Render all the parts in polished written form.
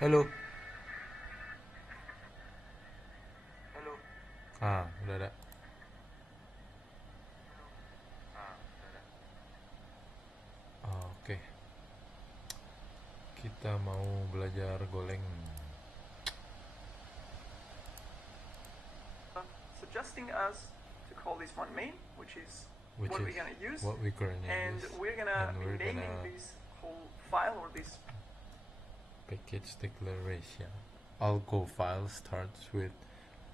Halo. Udah ada. Oke. Kita mau belajar Golang. Suggesting us to call this one main, which is Which what is we're gonna use, what we're gonna and use. we're gonna And be we're naming gonna this whole file or this package declaration. All Go file starts with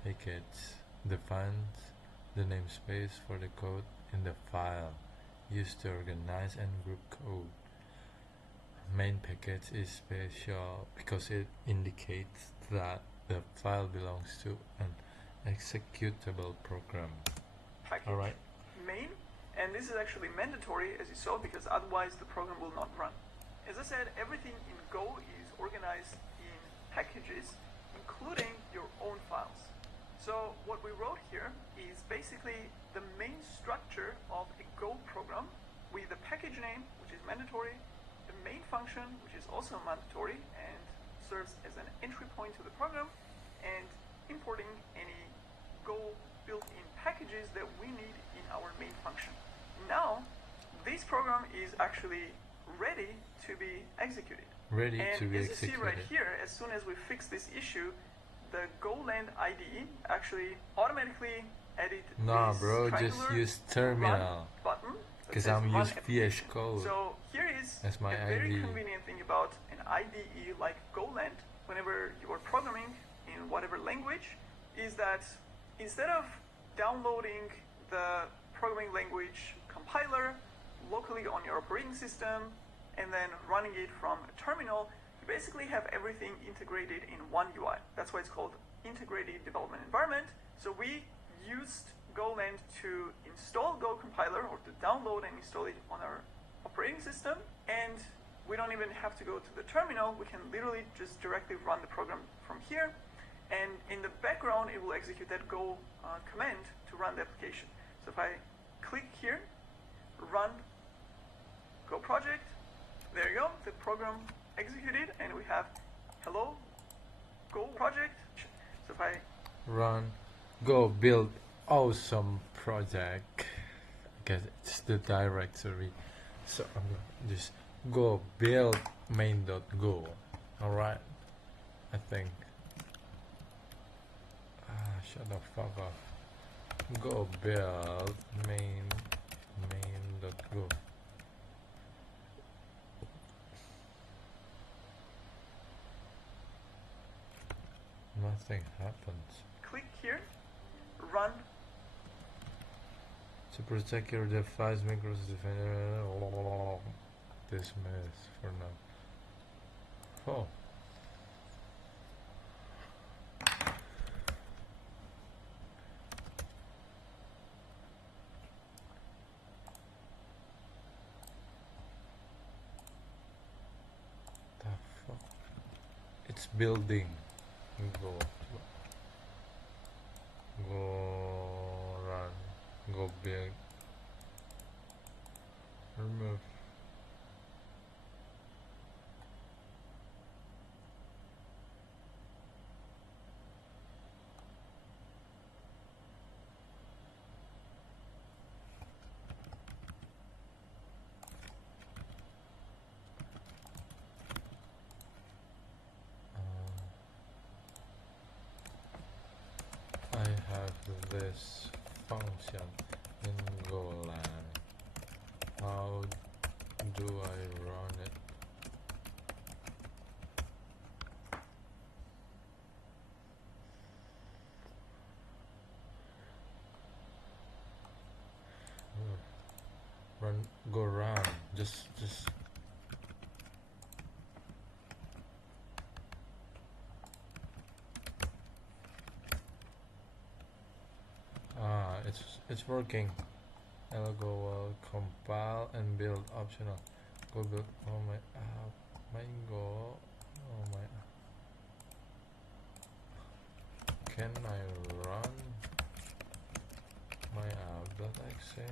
package, defines the namespace for the code in the file used to organize and group code. Main package is special because it indicates that the file belongs to an executable program. package Alright. main, and this is actually mandatory, as you saw, because otherwise the program will not run. As I said, everything in Go is organized in packages, including your own files. So what we wrote here is basically the main structure of a Go program with the package name, which is mandatory, the main function, which is also mandatory and serves as an entry point to the program, and importing any Go built-in packages that we need in our main function. Now, this program is actually ready to be executed. Ready And to be as you see right executed. here, as soon as we fix this issue, the Golang IDE actually automatically edit Nah, this bro, just triangular use run terminal. button that Because says I'm run use VS application. Code. So here is That's my a very IDE. convenient thing about an IDE like Golang whenever you are programming in whatever language is that instead of downloading the programming language compiler locally on your operating system and then running it from a terminal, you basically have everything integrated in one UI. That's why it's called integrated development environment. So we used Golang to install Go compiler or to download and install it on our operating system, and we don't even have to go to the terminal. We can literally just directly run the program from here, and in the background it will execute that Go command to run the application. So if I click here, run Go project, there you go, the program executed, and we have hello Go project. So if I Run, go build awesome project. I guess it's the directory. So I'm gonna just go build main.go. Alright. I think. Shut the fuck off. Go build main.go. Nothing happens. click here, run To protect your device, macros defender. This mess for now. Oh. The fuck? It's building. Go run. Go build. Remove. I have this function in Golang. How do I run it? Go run. Just. It's working. I'll go compile and build optional. Go build. Oh my app. Go. Oh my. Can I run my app.exe?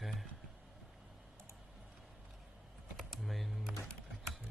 Okay. Main actually.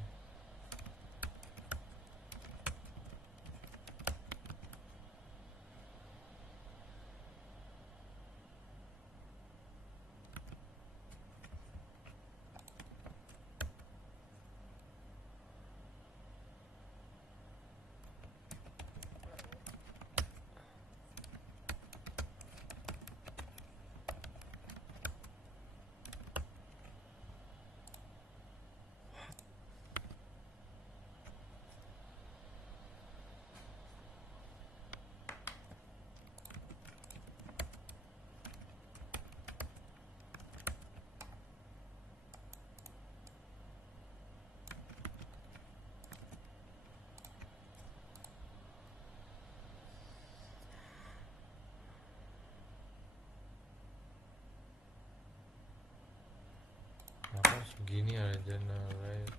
Harus gini aja nah, right?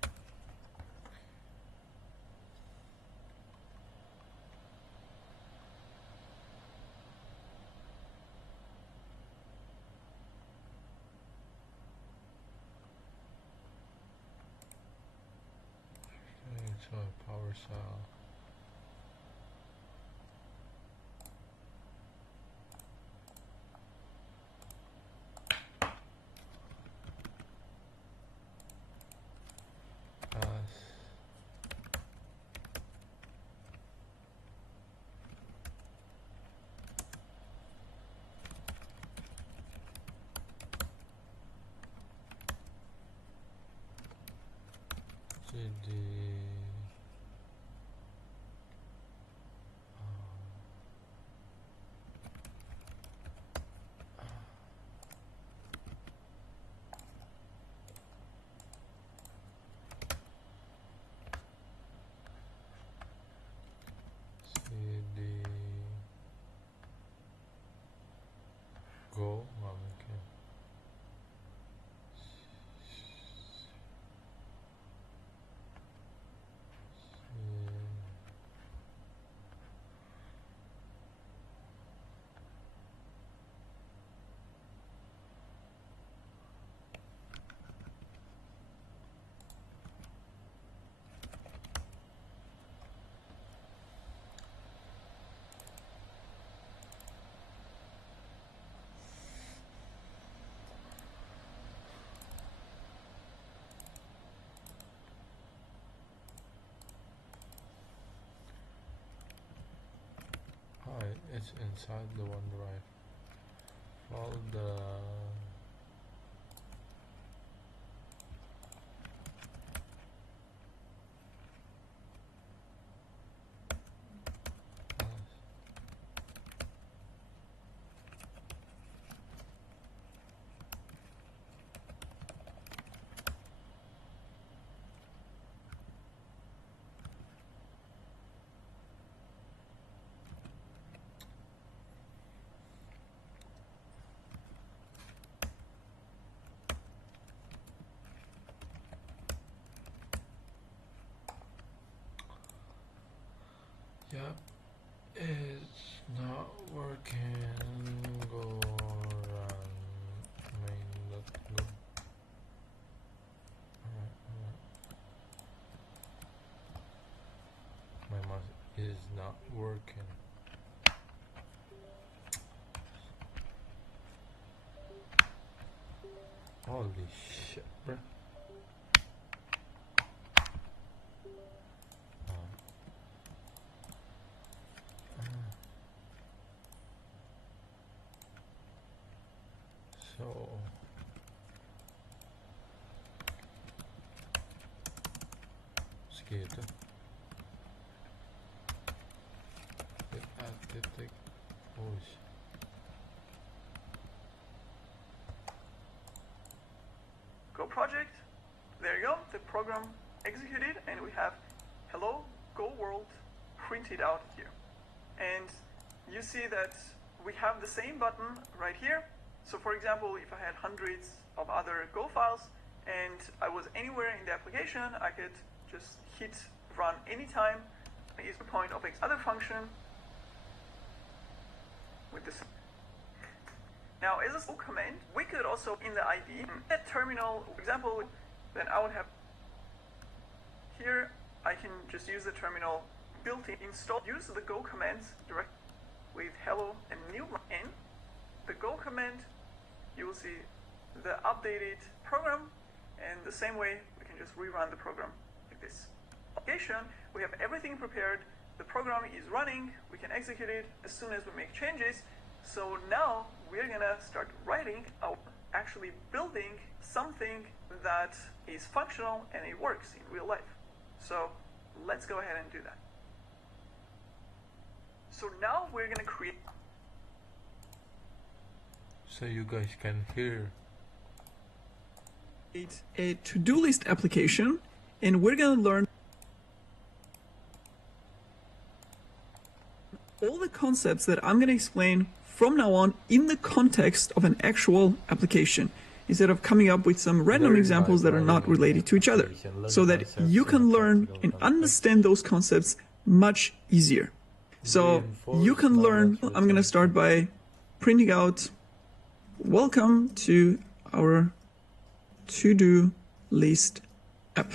Okay, so power cell. Pass. Jadi CD go nggak mungkin. Oh, it's inside the OneDrive. Follow the yep, it's not working. Go run main.go. Alright. My mouse is not working. Holy shit, bruh. So segitu. Titik. Oh shit. Go project. There you go. The program executed, and we have hello Go world printed out here. And you see that we have the same button right here. So for example, if I had hundreds of other Go files and I was anywhere in the application, I could just hit run anytime. Is the point of X other function with this. Now, as a command, we could also in the IDE, at terminal, for example, then I would have here, I can just use the terminal built-in install, use the go commands directly with hello and new line. The go command, you will see the updated program, and the same way we can just rerun the program like this. Application, we have everything prepared, the program is running, we can execute it as soon as we make changes. So now we're gonna start writing our actually building something that is functional and it works in real life. So let's go ahead and do that. So now we're gonna create. So you guys can hear. It's a to-do list application, and we're gonna learn all the concepts that I'm gonna explain from now on in the context of an actual application, instead of coming up with some random examples that are not related to each other, so that you can learn and understand those concepts much easier. So you can learn. I'm gonna start by printing out welcome to our to-do list app.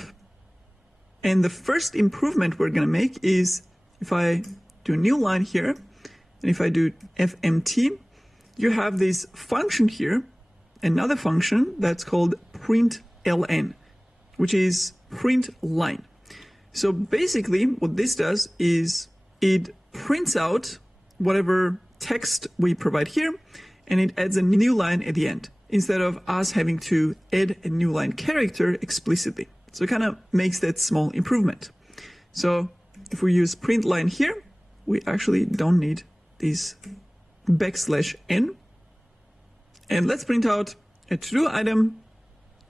And the first improvement we're gonna make is if I do a new line here, and if I do fmt, you have this function here, another function that's called println, which is print line. So basically what this does is it prints out whatever text we provide here, and it adds a new line at the end, instead of us having to add a new line character explicitly. So it kind of makes that small improvement. So if we use print line here, we actually don't need this \n. And let's print out a to-do item,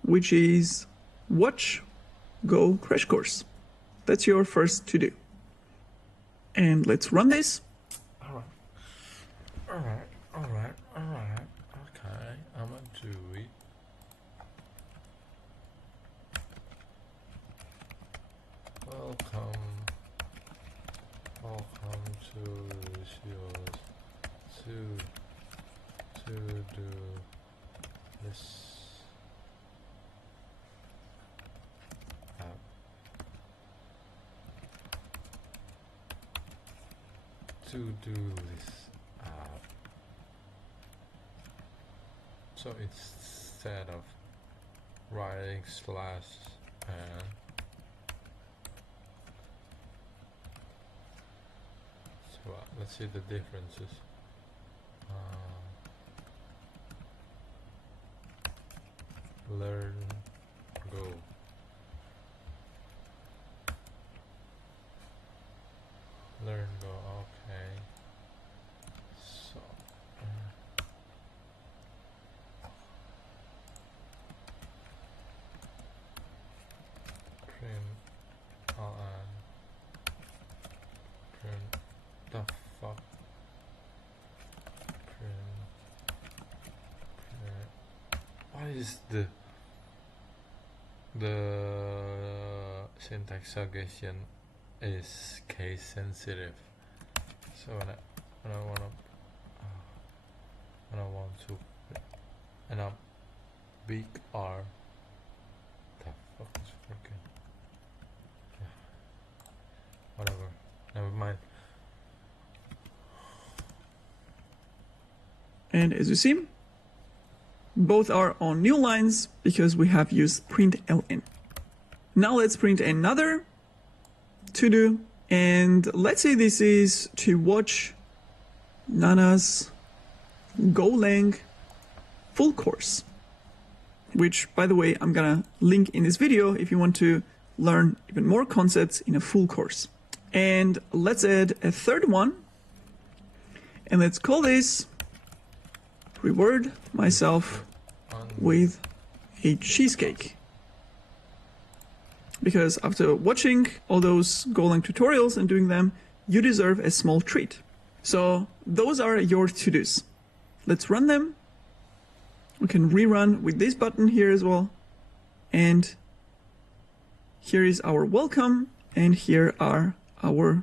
which is watch Go crash course. That's your first to-do. And let's run this. All right. Okay, I'm gonna do it. Welcome to yours to do this app. To do this app. So instead of writing slash and so let's see the differences. Learn go. Learn go. Okay. So. Print on print the fuck print what is the syntax suggestion is case sensitive, so when I want to and a big R, the fuck is working? Whatever, never mind. And as you see, both are on new lines because we have used println. Now let's print another to-do, and let's say this is to watch Nana's golang full course, which, by the way, I'm gonna link in this video if you want to learn even more concepts in a full course. And let's add a third one, and let's call this reward myself with a cheesecake. Because after watching all those Golang tutorials and doing them, you deserve a small treat. So those are your to-dos. Let's run them. We can rerun with this button here as well. And here is our welcome, and here are our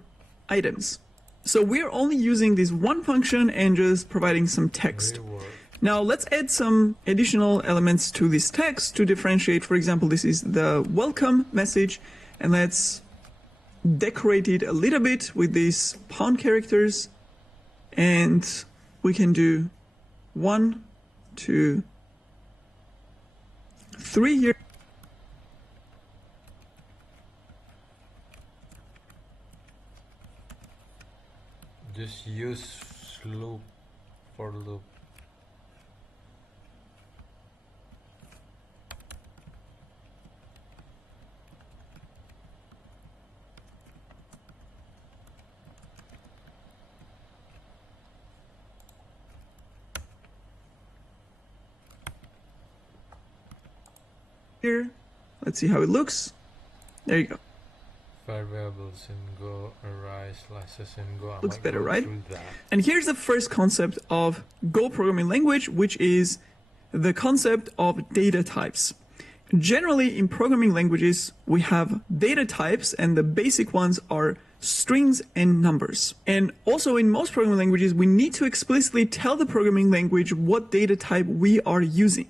items. So we're only using this one function and just providing some text. Now let's add some additional elements to this text to differentiate. For example, this is the welcome message, and let's decorate it a little bit with these pound characters, and we can do 1, 2, 3 here. Just use loop for loop. Here, let's see how it looks. There you go. Variables in Go, array slices in Go. Looks better, right? And here's the first concept of Go programming language, which is the concept of data types. Generally, in programming languages, we have data types, and the basic ones are strings and numbers. And also in most programming languages, we need to explicitly tell the programming language what data type we are using.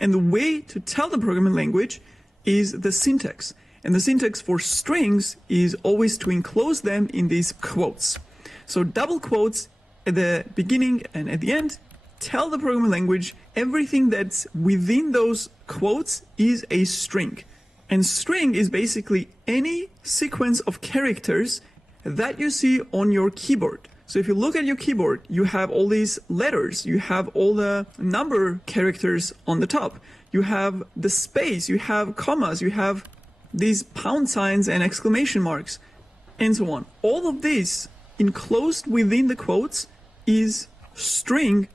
And the way to tell the programming language is the syntax. And the syntax for strings is always to enclose them in these quotes. So double quotes at the beginning and at the end tell the programming language everything that's within those quotes is a string. And string is basically any sequence of characters that you see on your keyboard. So if you look at your keyboard, you have all these letters, you have all the number characters on the top, you have the space, you have commas, you have these pound signs and exclamation marks, and so on. All of this enclosed within the quotes is string.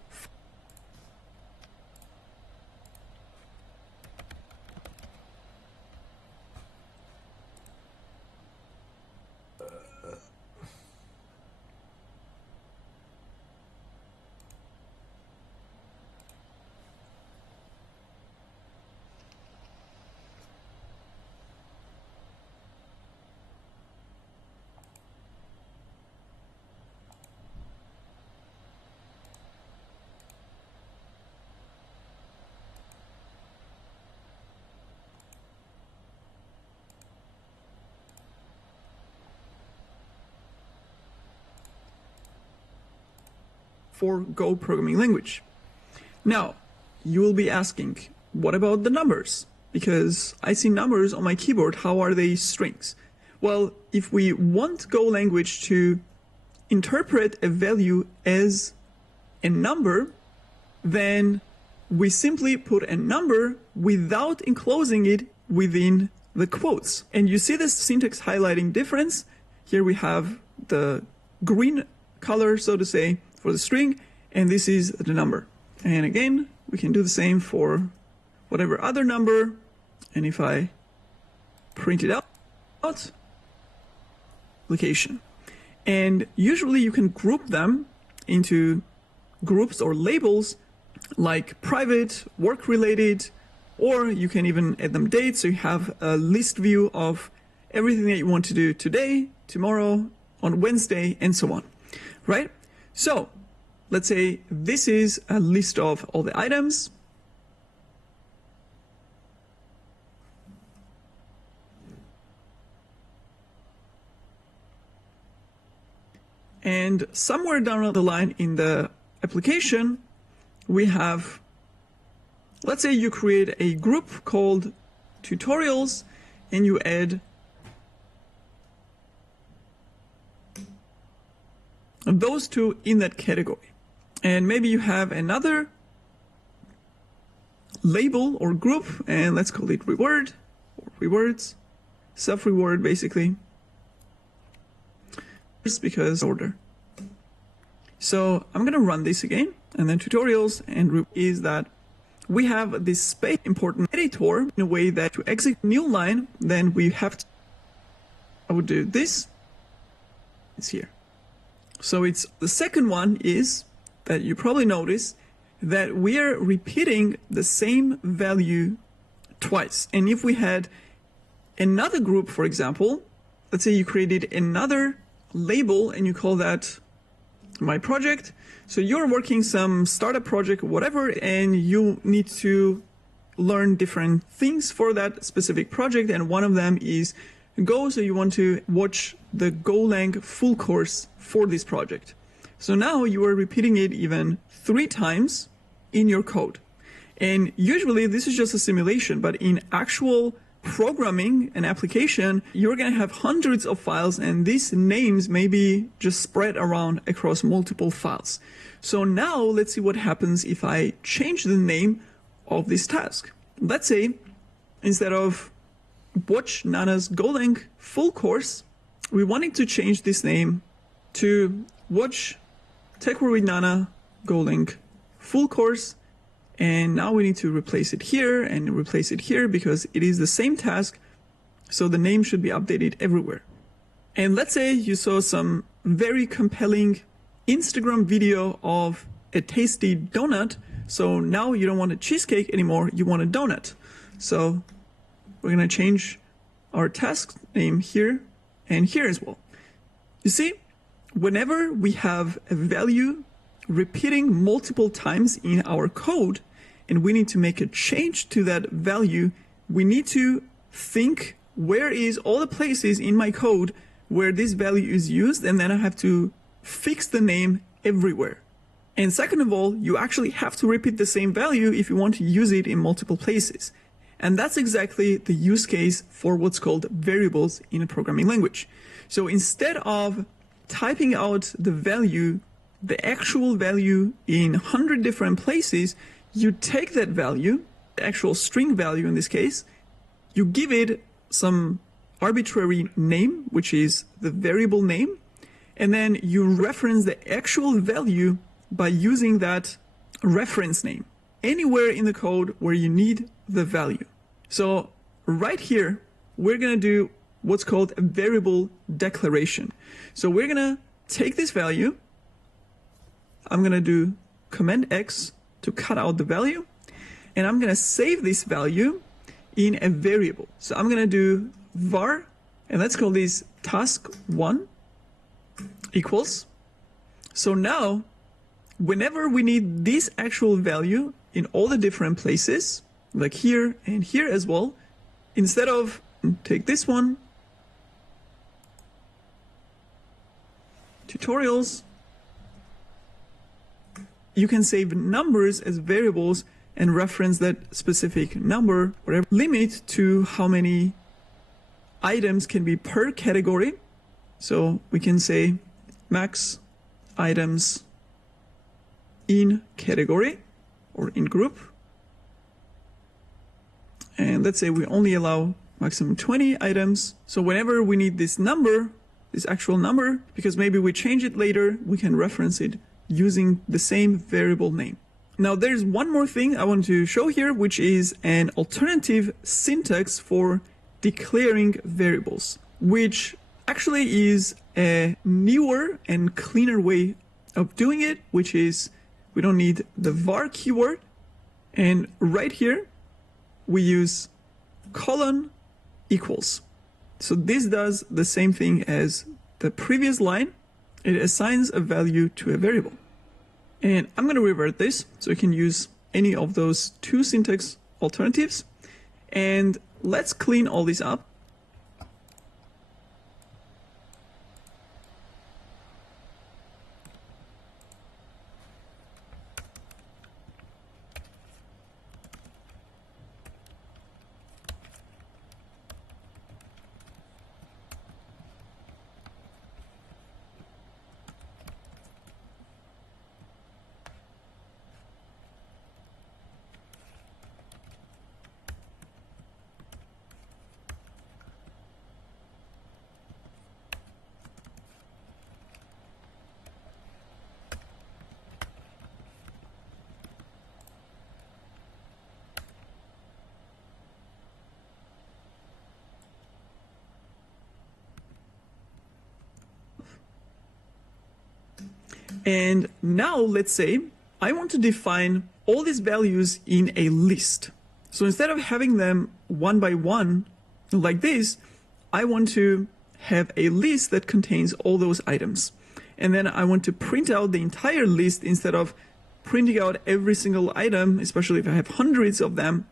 For Go programming language. Now, you will be asking, what about the numbers? Because I see numbers on my keyboard, how are they strings? Well, if we want Go language to interpret a value as a number, then we simply put a number without enclosing it within the quotes. And you see this syntax highlighting difference. Here we have the green color, so to say, for the string, and this is the number. And again, we can do the same for whatever other number. And if I print it out, application. And usually you can group them into groups or labels like private, work related, or you can even add them dates. So you have a list view of everything that you want to do today, tomorrow, on Wednesday, and so on, right? So let's say this is a list of all the items. And somewhere down the line in the application, we have, let's say you create a group called tutorials and you add those two in that category. And maybe you have another label or group, and let's call it reward or rewards, self-reward basically, just because order. So I'm going to run this again, and then tutorials, and is that we have this space important editor in a way that to execute new line, then we have to, I would do this, it's here. So it's the second one is that you probably notice that we are repeating the same value twice. And if we had another group, for example, let's say you created another label and you call that my project. So you're working some startup project, whatever, and you need to learn different things for that specific project. And one of them is Go. So you want to watch the Golang full course for this project. So now you are repeating it even 3 times in your code. And usually this is just a simulation, but in actual programming an application, you're going to have hundreds of files, and these names may be just spread around across multiple files. So now let's see what happens if I change the name of this task. Let's say instead of watch Nana's Golang full course, we wanted to change this name to watch Tech Work with Nana Golang full course. And now we need to replace it here and replace it here because it is the same task. So the name should be updated everywhere. And let's say you saw some very compelling Instagram video of a tasty donut. So now you don't want a cheesecake anymore, you want a donut. So we're going to change our task name here and here as well. You see, whenever we have a value repeating multiple times in our code and we need to make a change to that value, we need to think where is all the places in my code where this value is used, and then I have to fix the name everywhere. And second of all, you actually have to repeat the same value if you want to use it in multiple places. And that's exactly the use case for what's called variables in a programming language. So instead of typing out the value, the actual value in 100 different places, you take that value, the actual string value in this case, you give it some arbitrary name, which is the variable name, and then you reference the actual value by using that reference name anywhere in the code where you need the value. So right here, we're going to do what's called a variable declaration. So we're going to take this value. I'm going to do Command X to cut out the value, and I'm going to save this value in a variable. So I'm going to do var, and let's call this task1 equals. So now, whenever we need this actual value in all the different places, like here and here as well, instead of take this one, tutorials, you can save numbers as variables and reference that specific number, whatever limit to how many items can be per category. So we can say max items in category or in group. And let's say we only allow maximum 20 items. So whenever we need this number, this actual number, because maybe we change it later, we can reference it using the same variable name. Now there's one more thing I want to show here, which is an alternative syntax for declaring variables, which actually is a newer and cleaner way of doing it, which is we don't need the var keyword. And right here, we use colon equals. So this does the same thing as the previous line. It assigns a value to a variable. And I'm going to revert this so you can use any of those 2 syntax alternatives. And let's clean all this up. And now let's say I want to define all these values in a list. So instead of having them one by one like this, I want to have a list that contains all those items. and then I want to print out the entire list instead of printing out every single item, especially if I have hundreds of them,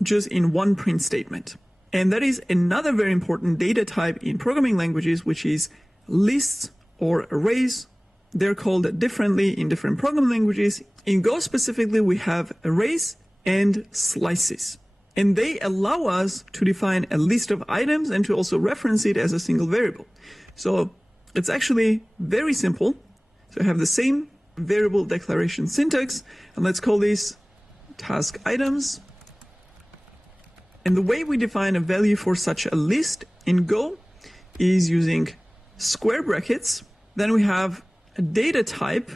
just in one print statement. And that is another very important data type in programming languages, which is lists or arrays. They're called differently in different programming languages. In Go specifically, we have arrays and slices. And they allow us to define a list of items and to also reference it as a single variable. So it's actually very simple. So I have the same variable declaration syntax, and let's call this task items. And the way we define a value for such a list in Go is using square brackets. Then we have a data type.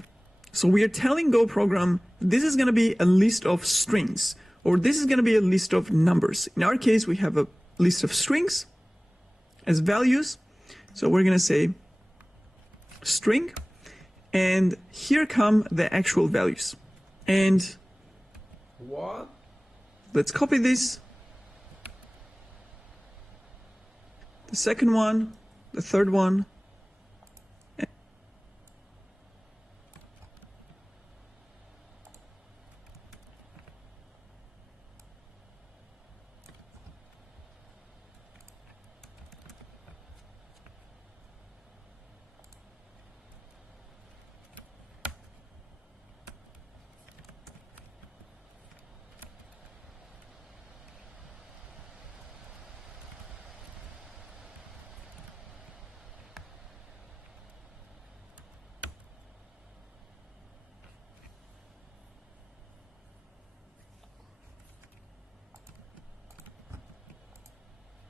So we are telling Go program, this is going to be a list of strings, or this is going to be a list of numbers. In our case, we have a list of strings as values. So we're going to say string, and here come the actual values. And what? Let's copy this. The second one, the third one.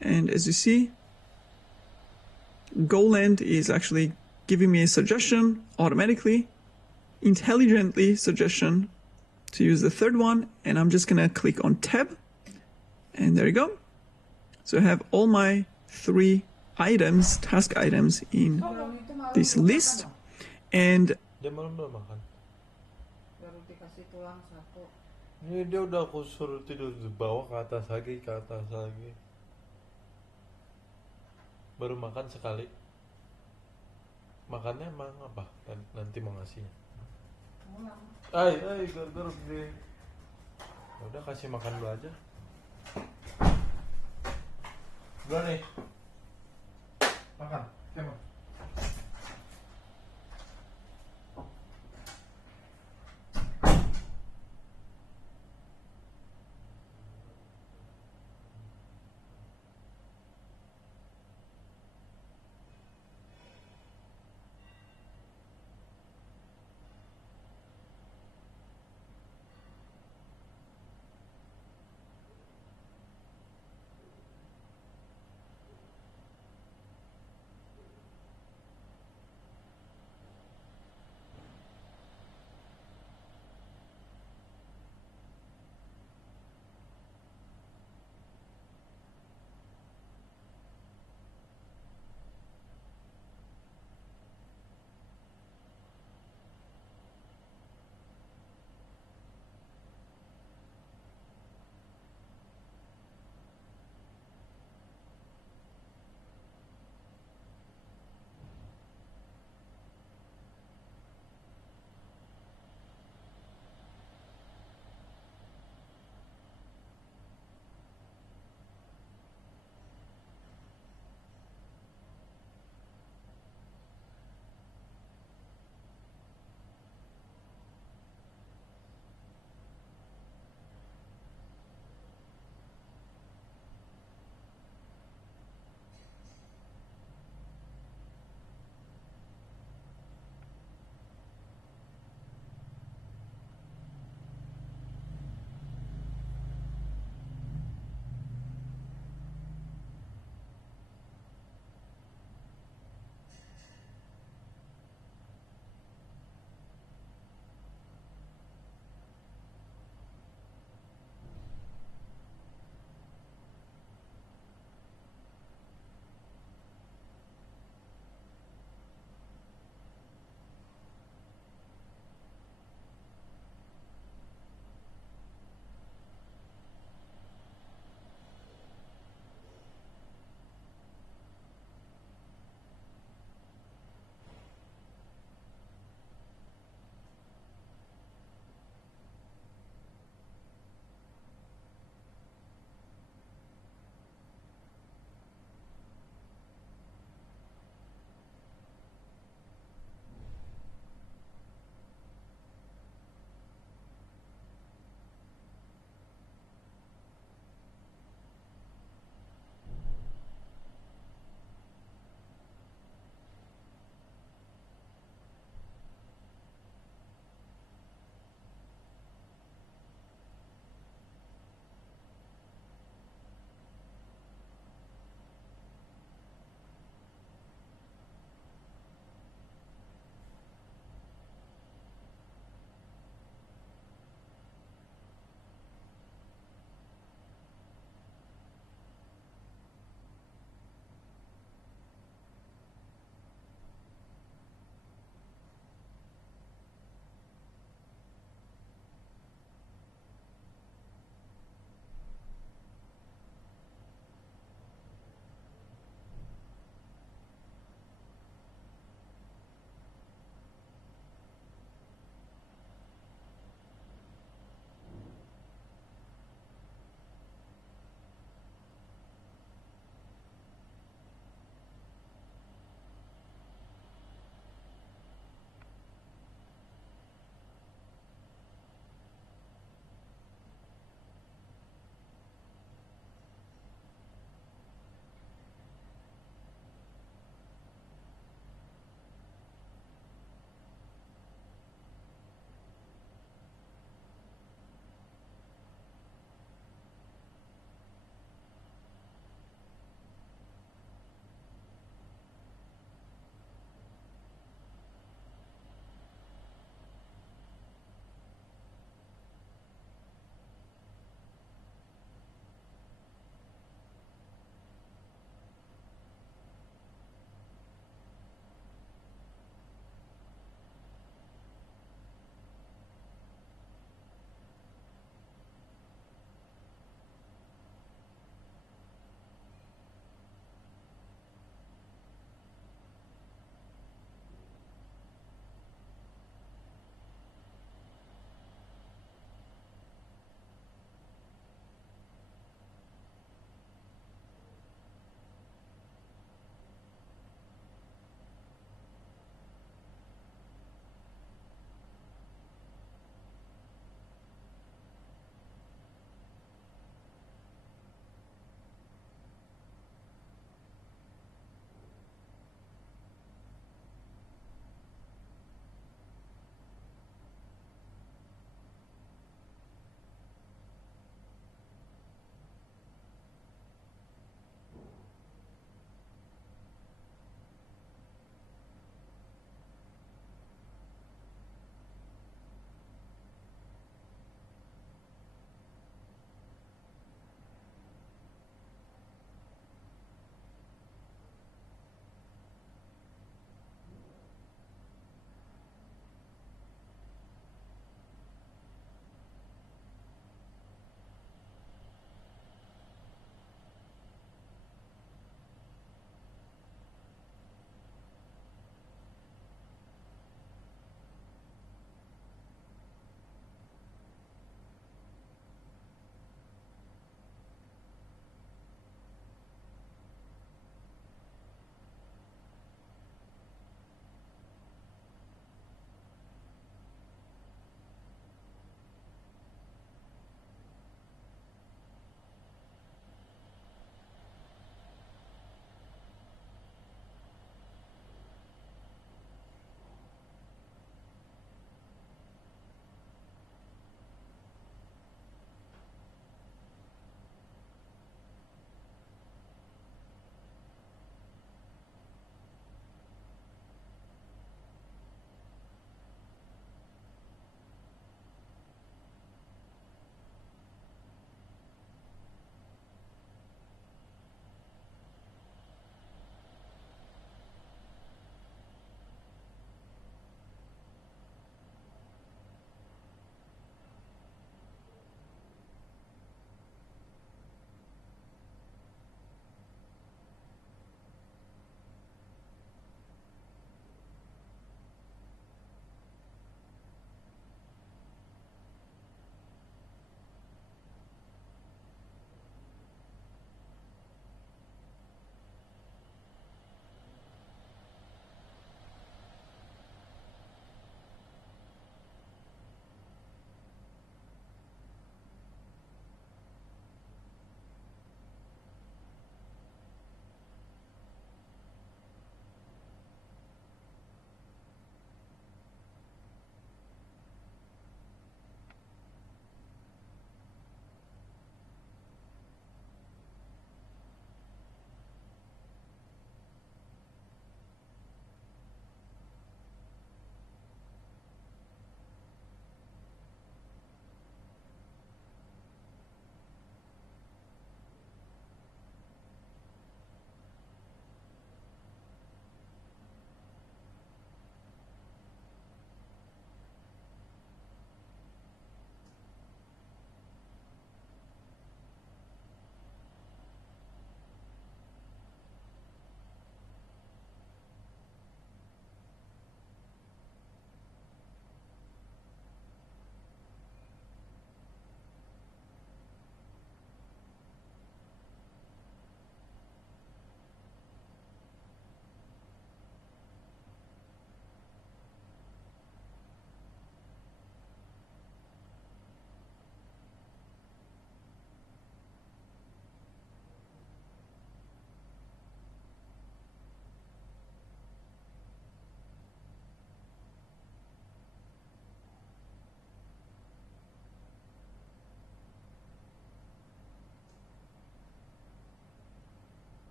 And as you see, golang is actually giving me a suggestion automatically, intelligently suggestion to use the third one. And I'm just going to click on tab. And there you go. So I have all my 3 items, task items in this list. And Dia malam belum makan. Ini dia udah aku suruh tidur di bawah ke atas lagi, ke atas lagi. Baru makan sekali. Makannya emang apa? Nanti mau ngasihnya. Ay, garuk deh. Udah kasih makan dulu aja. Dulu nih. Makan. Come on.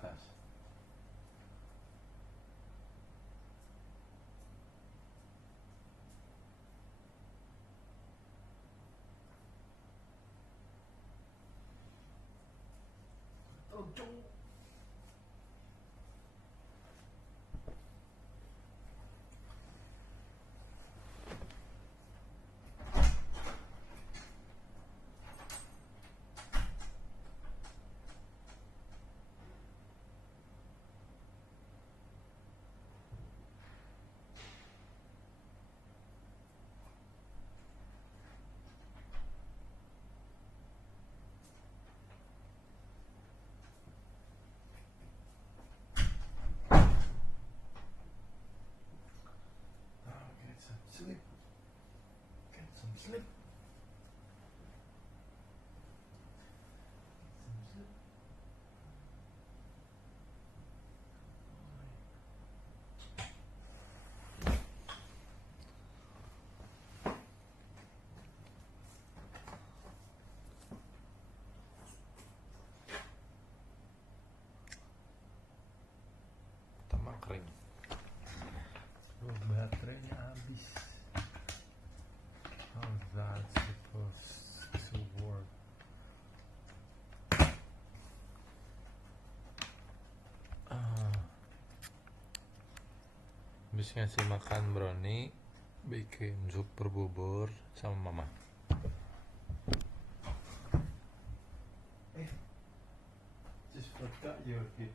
fast. Sleep. Get some sleep. Tambah kering. Baterainya habis. How's that supposed to work? Habis ngasih makan brownie, bikin sup berbubur sama mama. Just forgot your hip.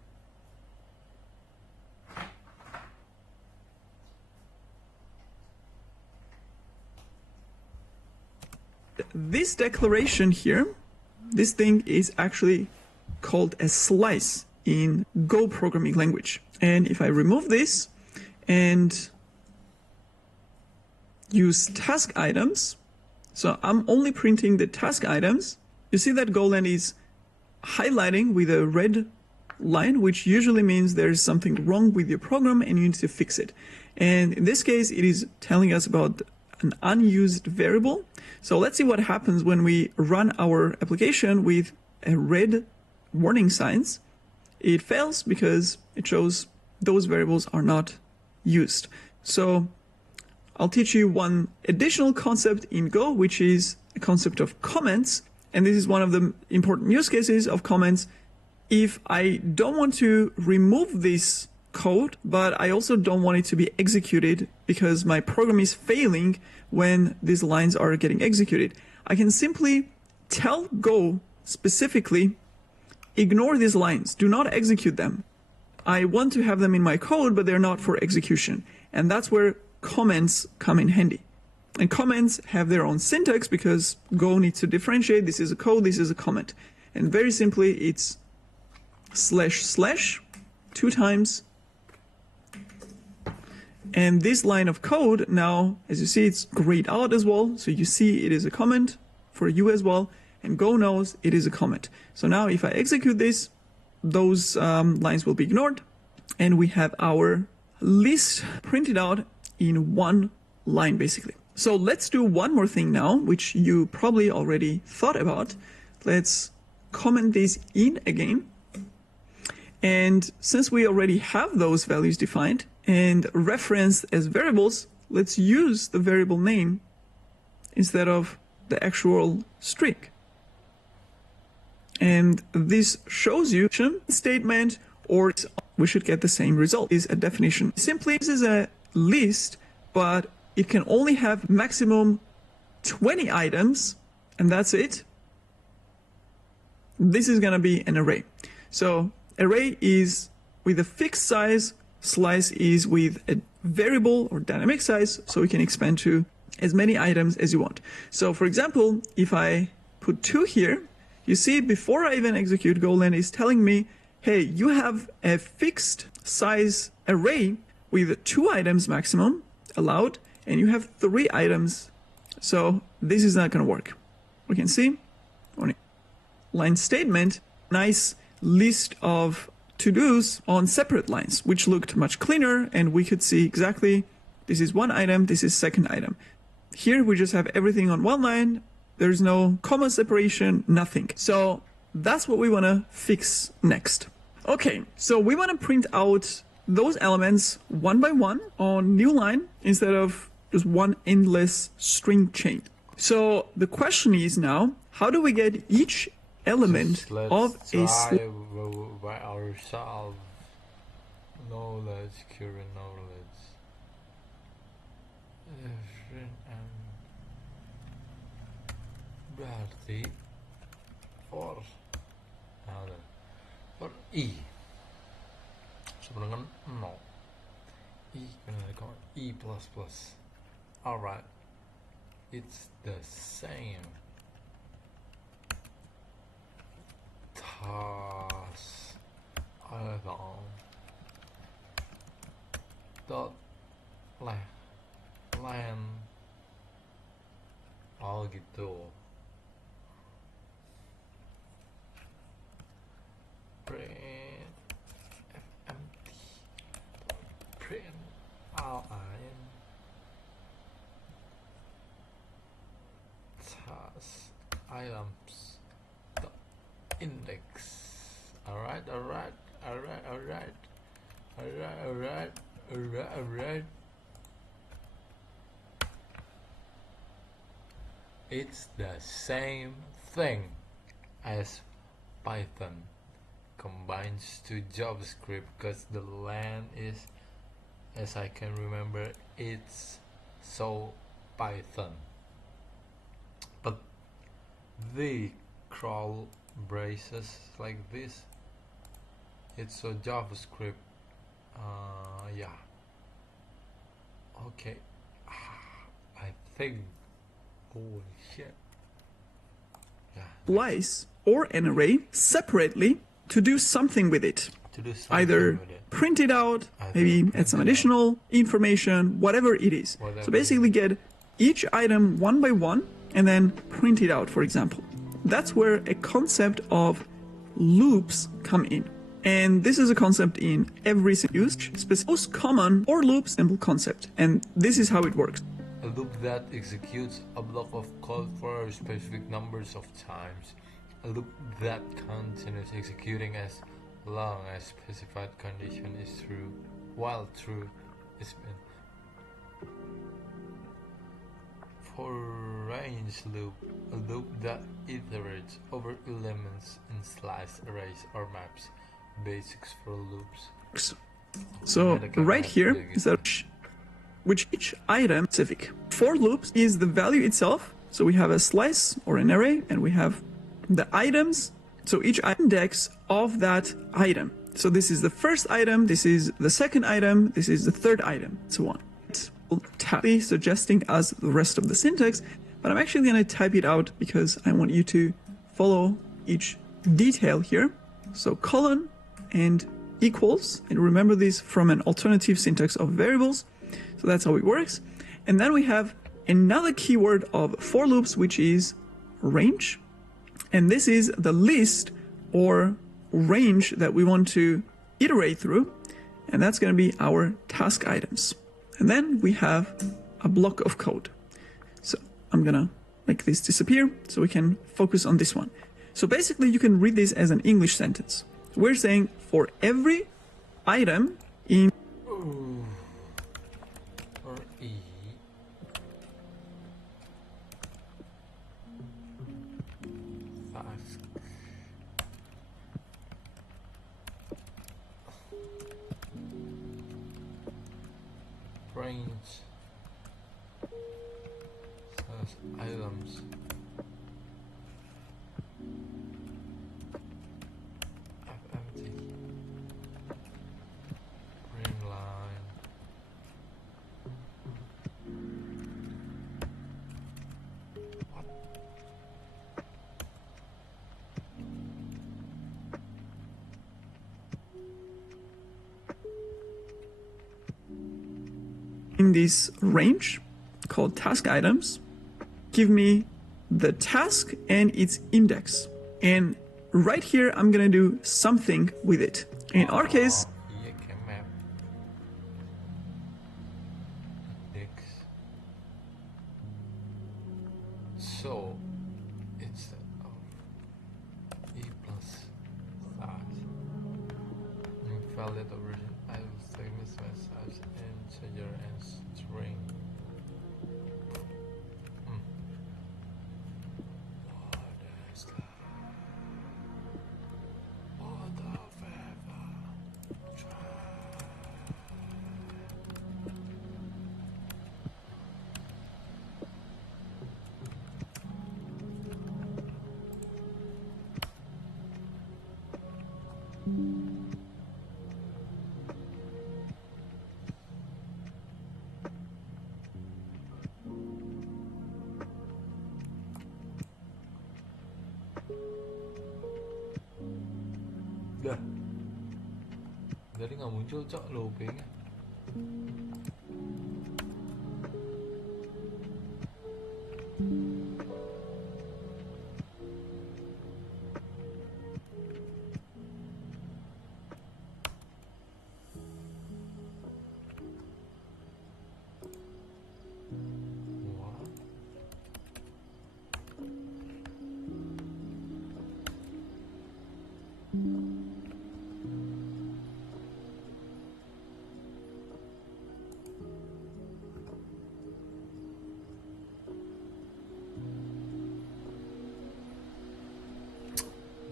This declaration here, this thing is actually called a slice in Go programming language. And if I remove this and use task items, so I'm only printing the task items, you see that golang is highlighting with a red line, which usually means there's something wrong with your program and you need to fix it. And in this case, it is telling us about an unused variable. So let's see what happens when we run our application with a red warning signs. It fails because it shows those variables are not used. So I'll teach you one additional concept in Go, which is a concept of comments. And this is one of the important use cases of comments. If I don't want to remove this code, but I also don't want it to be executed because my program is failing when these lines are getting executed, I can simply tell Go specifically, ignore these lines, do not execute them. I want to have them in my code, but they're not for execution. And that's where comments come in handy. And comments have their own syntax because Go needs to differentiate. This is a code, this is a comment. And very simply, it's // 2 times. And this line of code now, as you see, it's grayed out as well. So you see it is a comment for you as well. And Go knows it is a comment. So now if I execute this, those lines will be ignored. And we have our list printed out in one line, basically. So let's do one more thing now, which you probably already thought about. Let's comment this in again. And since we already have those values defined and referenced as variables, let's use the variable name instead of the actual string. And this shows you statement, or we should get the same result, is a definition. Simply, this is a list, but it can only have maximum 20 items, and that's it. This is going to be an array. So array is with a fixed size, slice is with a variable or dynamic size, so we can expand to as many items as you want. So for example, if I put 2 here, you see before I even execute, Golang is telling me, hey, you have a fixed size array with 2 items maximum allowed, and you have 3 items. So this is not going to work. We can see on line statement, nice list of to-dos on separate lines, which looked much cleaner, and we could see exactly this is 1 item, this is 2nd item. Here we just have everything on 1 line. There's no comma separation, nothing. So that's what we want to fix next. Okay, so we want to print out those elements one by one on new line instead of just one endless string chain. So the question is now, how do we get each element of a try by ourselves. Knowledge, current knowledge. Berarti for ada for I sama dengan 0. I benar I plus plus. Alright, it's the same. Task item dot land. Oh gitu. Print fmt print line task items dot index. Alright. It's the same thing as Python combines to JavaScript because the land is, as I can remember, it's so Python. But the crawl braces like this, it's so JavaScript. Yeah. Okay. I think. Holy shit. Yeah. Slice or an array separately to do something with it. Either print it out, maybe add some additional information, whatever it is. So basically get each item one by one and then print it out, for example. That's where a concept of loops come in. And this is a concept in every use, most common for loop simple concept. And this is how it works. A loop that executes a block of code for specific numbers of times. A loop that continues executing as long as specified condition is true, while true is been. For range loop, a loop that iterates over elements in slice arrays or maps. Basics for loops. So right here is that which each item specific. For loops is the value itself. So we have a slice or an array, and we have the items. So each index of that item. So this is the first item, this is the second item, this is the third item, so on. It's suggesting us the rest of the syntax, but I'm actually going to type it out because I want you to follow each detail here. So colon and equals, and remember this from an alternative syntax of variables. So that's how it works. And then we have another keyword of for loops, which is range. And this is the list or range that we want to iterate through. And that's going to be our task items. And then we have a block of code. So I'm going to make this disappear so we can focus on this one. So basically you can read this as an English sentence. We're saying for every item in or E task range says items empty green line what in this range called task items, give me the task and its index. And right here, I'm going to do something with it. In our case, map index. So instead of E plus size valid operation. I will take this message integer and string. What is that? What the Dah. Jadi nggak muncul cok loopingnya. What?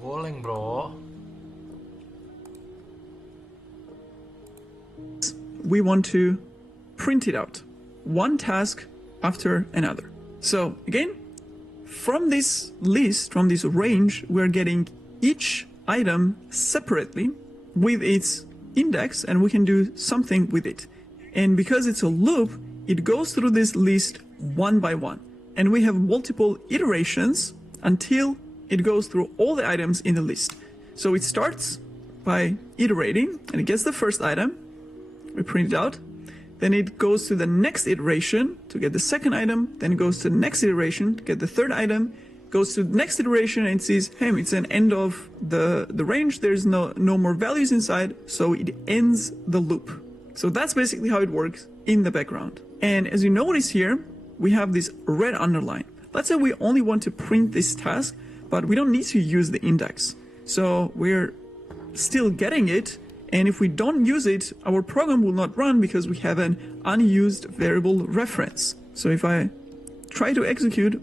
Golang bro. We want to print it out, one task after another. So again, from this list, from this range, we're getting each item separately with its index, and we can do something with it. And because it's a loop, it goes through this list one by one. And we have multiple iterations until it goes through all the items in the list. So it starts by iterating, and it gets the first item, we print it out, then it goes to the next iteration to get the second item, then it goes to the next iteration to get the third item, goes to the next iteration and sees, hey, it's an end of the range, there's no more values inside, so it ends the loop. So that's basically how it works in the background. And as you notice here, we have this red underline. Let's say we only want to print this task, but we don't need to use the index. So we're still getting it, and if we don't use it, our program will not run because we have an unused variable reference. So if I try to execute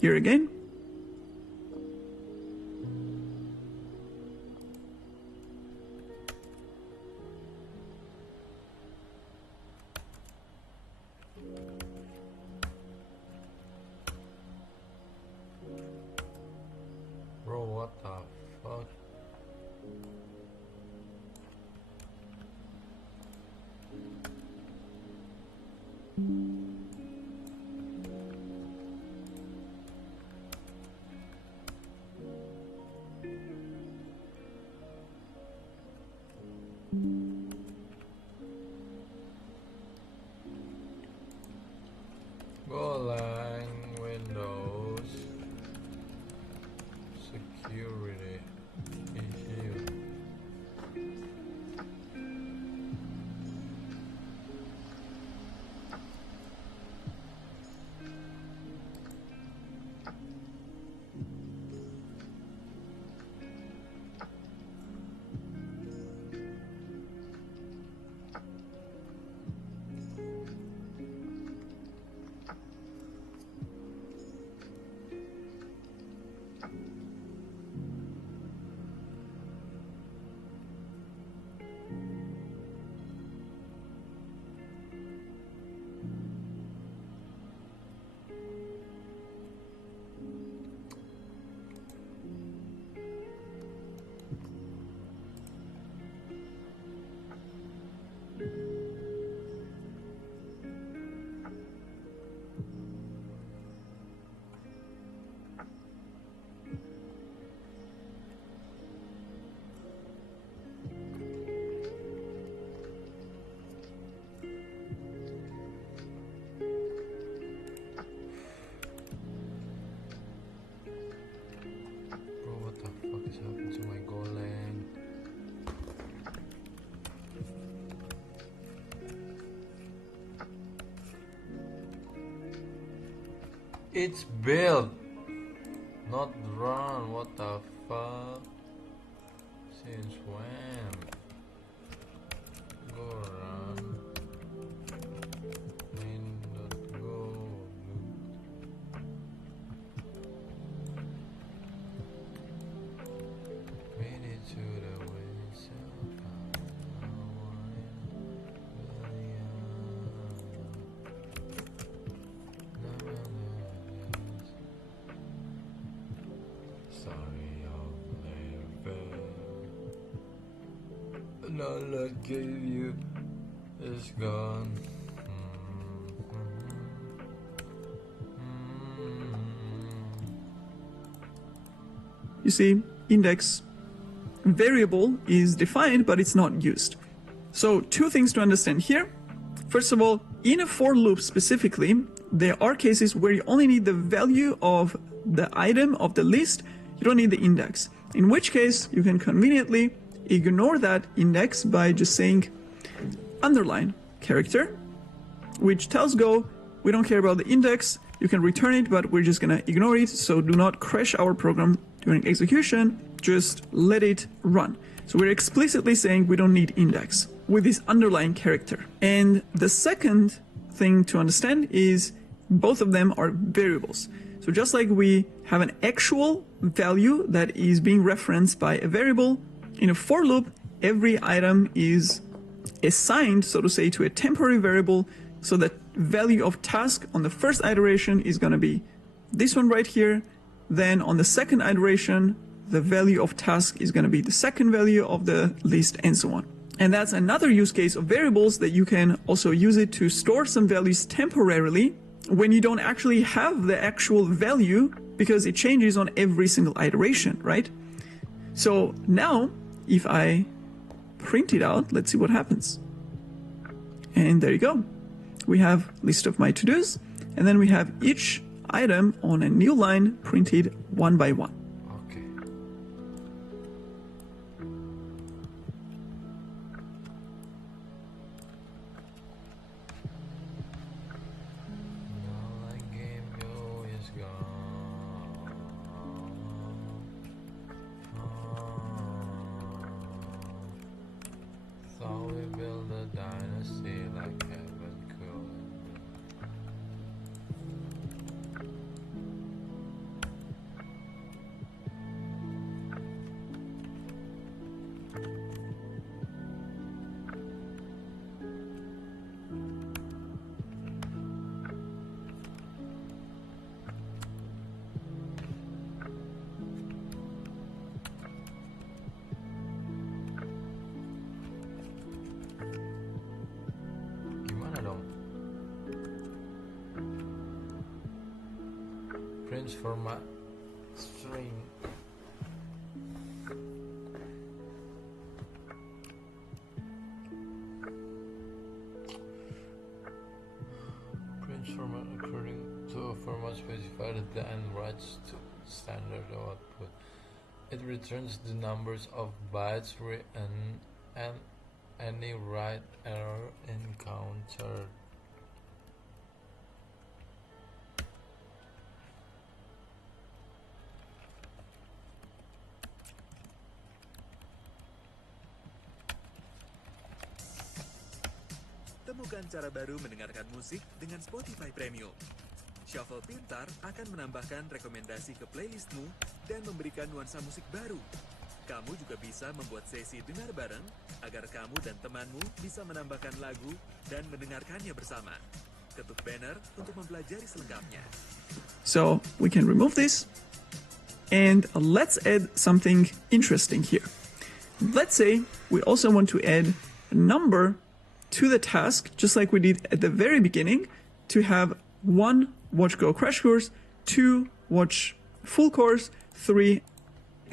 here again, Bro, what the fuck? Golang Windows security issue. Bro, what the fuck is happening to my Golang? It's built, not run. What the fuck? Since when? all I gave you is gone. You see, index variable is defined, but it's not used. So two things to understand here. First of all, in a for loop specifically, there are cases where you only need the value of the item of the list. You don't need the index. In which case, you can conveniently ignore that index by just saying underline character, which tells Go, we don't care about the index. You can return it, but we're just gonna ignore it. So do not crash our program during execution. Just let it run. So we're explicitly saying we don't need index with this underlying character. And the second thing to understand is both of them are variables. So just like we have an actual value that is being referenced by a variable, in a for loop, every item is assigned, so to say, to a temporary variable. So that value of task on the first iteration is going to be this one right here. Then on the second iteration, the value of task is going to be the second value of the list, and so on. And that's another use case of variables, that you can also use it to store some values temporarily when you don't actually have the actual value, because it changes on every single iteration, right? So now if I print it out, let's see what happens. And there you go. We have list of my to-dos, and then we have each item on a new line printed one by one. Okay. All I gave you is gone. Thought we built a dynasty like heaven could. Gimana dong? Prints format string. Prints format according to a format specified at the end writes to standard output. It returns the numbers of bytes and any write error encountered. Temukan cara baru mendengarkan musik dengan Spotify Premium. Shuffle pintar akan menambahkan rekomendasi ke playlistmu dan memberikan nuansa musik baru. Kamu juga bisa membuat sesi dengar bareng agar kamu dan temanmu bisa menambahkan lagu dan mendengarkannya bersama. Ketuk banner untuk mempelajari selengkapnya. So we can remove this, and let's add something interesting here. Let's say we also want to add a number to the task, just like we did at the very beginning, to have 1 watch Go crash course, 2 watch full course, 3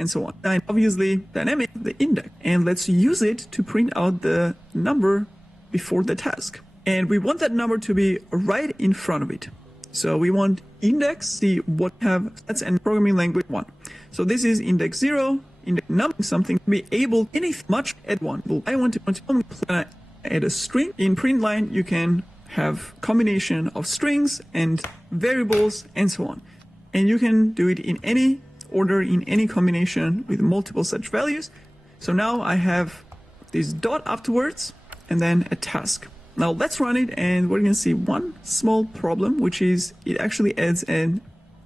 and so on. And obviously dynamic, the index, and let's use it to print out the number before the task. And we want that number to be right in front of it. So we want index, see what have that's and programming language 1. So this is index 0, index number something to be able any much at 1. I want to add a string. In print line you can have combination of strings and variables and so on. And you can do it in any order, in any combination with multiple such values. So now I have this dot afterwards, and then a task. Now let's run it, and we're going to see one small problem, which is it actually adds an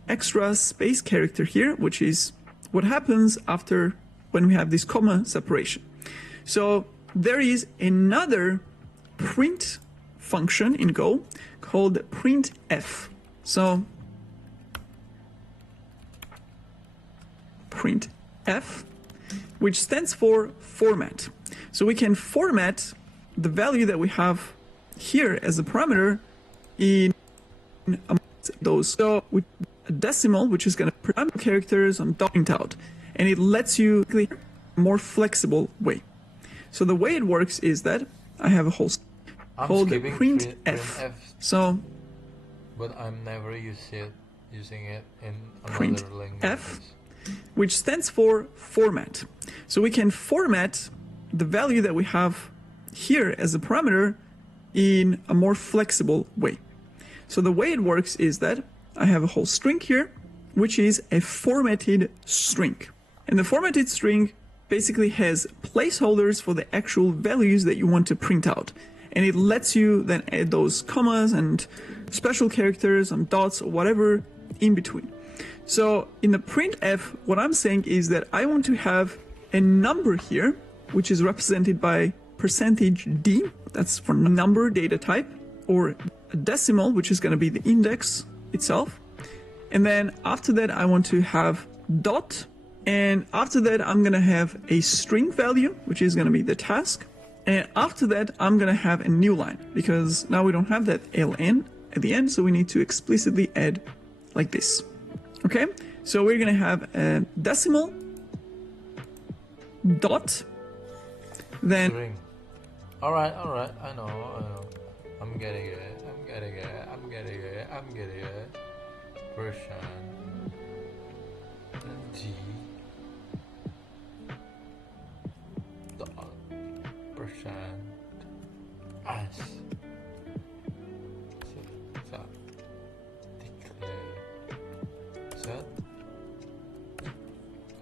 extra space character here, which is what happens after when we have this comma separation. So there is another print function in Go called printf. So printf, which stands for format. So we can format the value that we have here as a parameter in those. So with a decimal, which is going to print characters on print out, and it lets you a more flexible way. So the way it works is that I have a whole called printf. So, but I'm never using it in another printf, language, which stands for format. So we can format the value that we have here as a parameter in a more flexible way. So the way it works is that I have a whole string here, which is a formatted string. And the formatted string basically has placeholders for the actual values that you want to print out. And it lets you then add those commas and special characters and dots or whatever in between. So in the printf, what I'm saying is that I want to have a number here, which is represented by %d, that's for number data type, or a decimal, which is going to be the index itself. And then after that, I want to have dot. And after that, I'm going to have a string value, which is going to be the task. And after that, I'm going to have a new line, because now we don't have that ln at the end, so we need to explicitly add like this. Okay, so we're going to have a decimal, dot, then... string. Alright, I know. I'm getting it. Version G dot percent S set declare set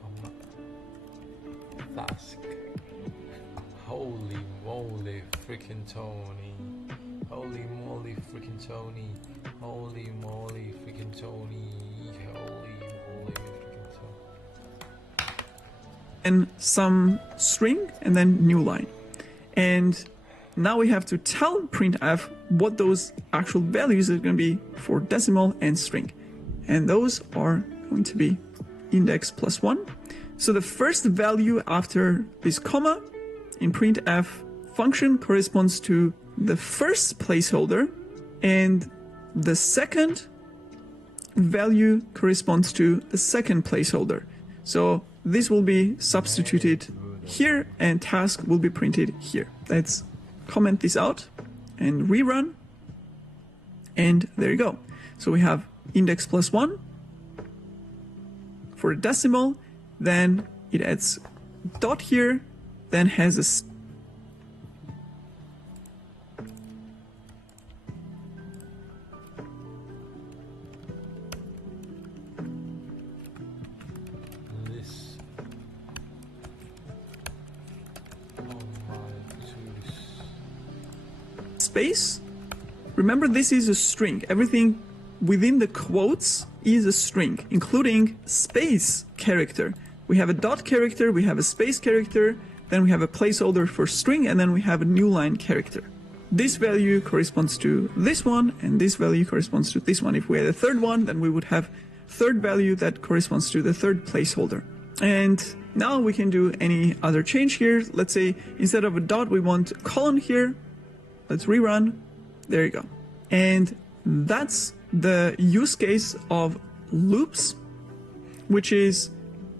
comma task. Holy moly freaking Tony. Holy moly freaking Tony. Holy moly freaking Tony. Holy moly freaking Tony. And some string and then new line. And now we have to tell printf what those actual values are going to be for decimal and string. And those are going to be index +1. So the first value after this comma in printf function corresponds to the first placeholder, and the second value corresponds to the second placeholder. So this will be substituted here and task will be printed here. Let's comment this out and rerun. And there you go. So we have index +1 for a decimal, then it adds dot here, then has a space. Remember, this is a string. Everything within the quotes is a string, including space character. We have a dot character, we have a space character, then we have a placeholder for string, and then we have a new line character. This value corresponds to this one, and this value corresponds to this one. If we had a third one, then we would have third value that corresponds to the third placeholder. And now we can do any other change here. Let's say instead of a dot, we want a colon here. Let's rerun. There you go. And that's the use case of loops, which is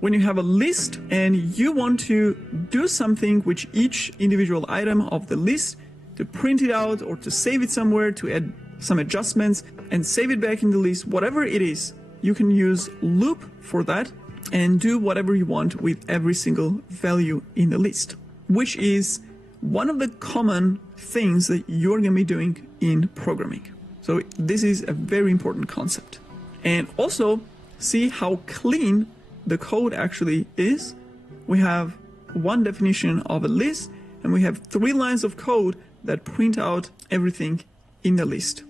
when you have a list and you want to do something with each individual item of the list, to print it out or to save it somewhere, to add some adjustments and save it back in the list, whatever it is, you can use loop for that and do whatever you want with every single value in the list, which is one of the common things that you're going to be doing in programming. So this is a very important concept. And also see how clean the code actually is. We have one definition of a list and we have 3 lines of code that print out everything in the list.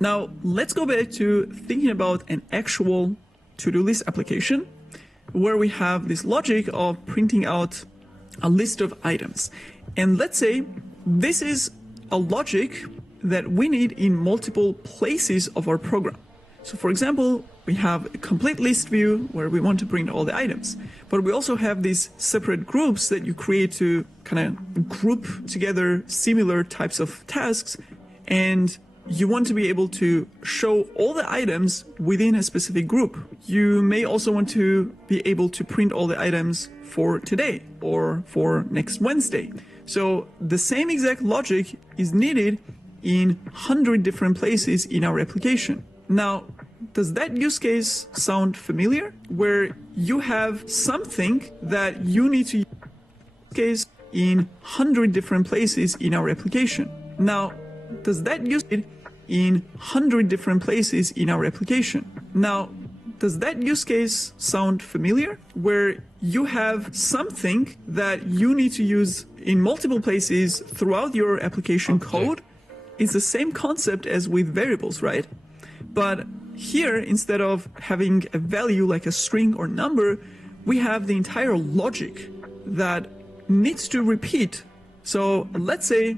Now, let's go back to thinking about an actual to-do list application where we have this logic of printing out a list of items. And let's say this is a logic that we need in multiple places of our program. So for example, we have a complete list view where we want to print all the items, but we also have these separate groups that you create to kind of group together similar types of tasks, and you want to be able to show all the items within a specific group. You may also want to be able to print all the items for today or for next Wednesday. So the same exact logic is needed in 100 different places in our application. Now, does that use case sound familiar? Where you have something that you need to use in 100 different places in our application. Now, does that use it in 100 different places in our application? Now, does that use case sound familiar? Where you have something that you need to use in multiple places throughout your application code. It's the same concept as with variables, right? But here, instead of having a value like a string or number, we have the entire logic that needs to repeat. So let's say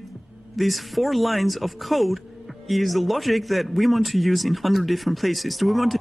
these 4 lines of code is the logic that we want to use in 100 different places. Do we want to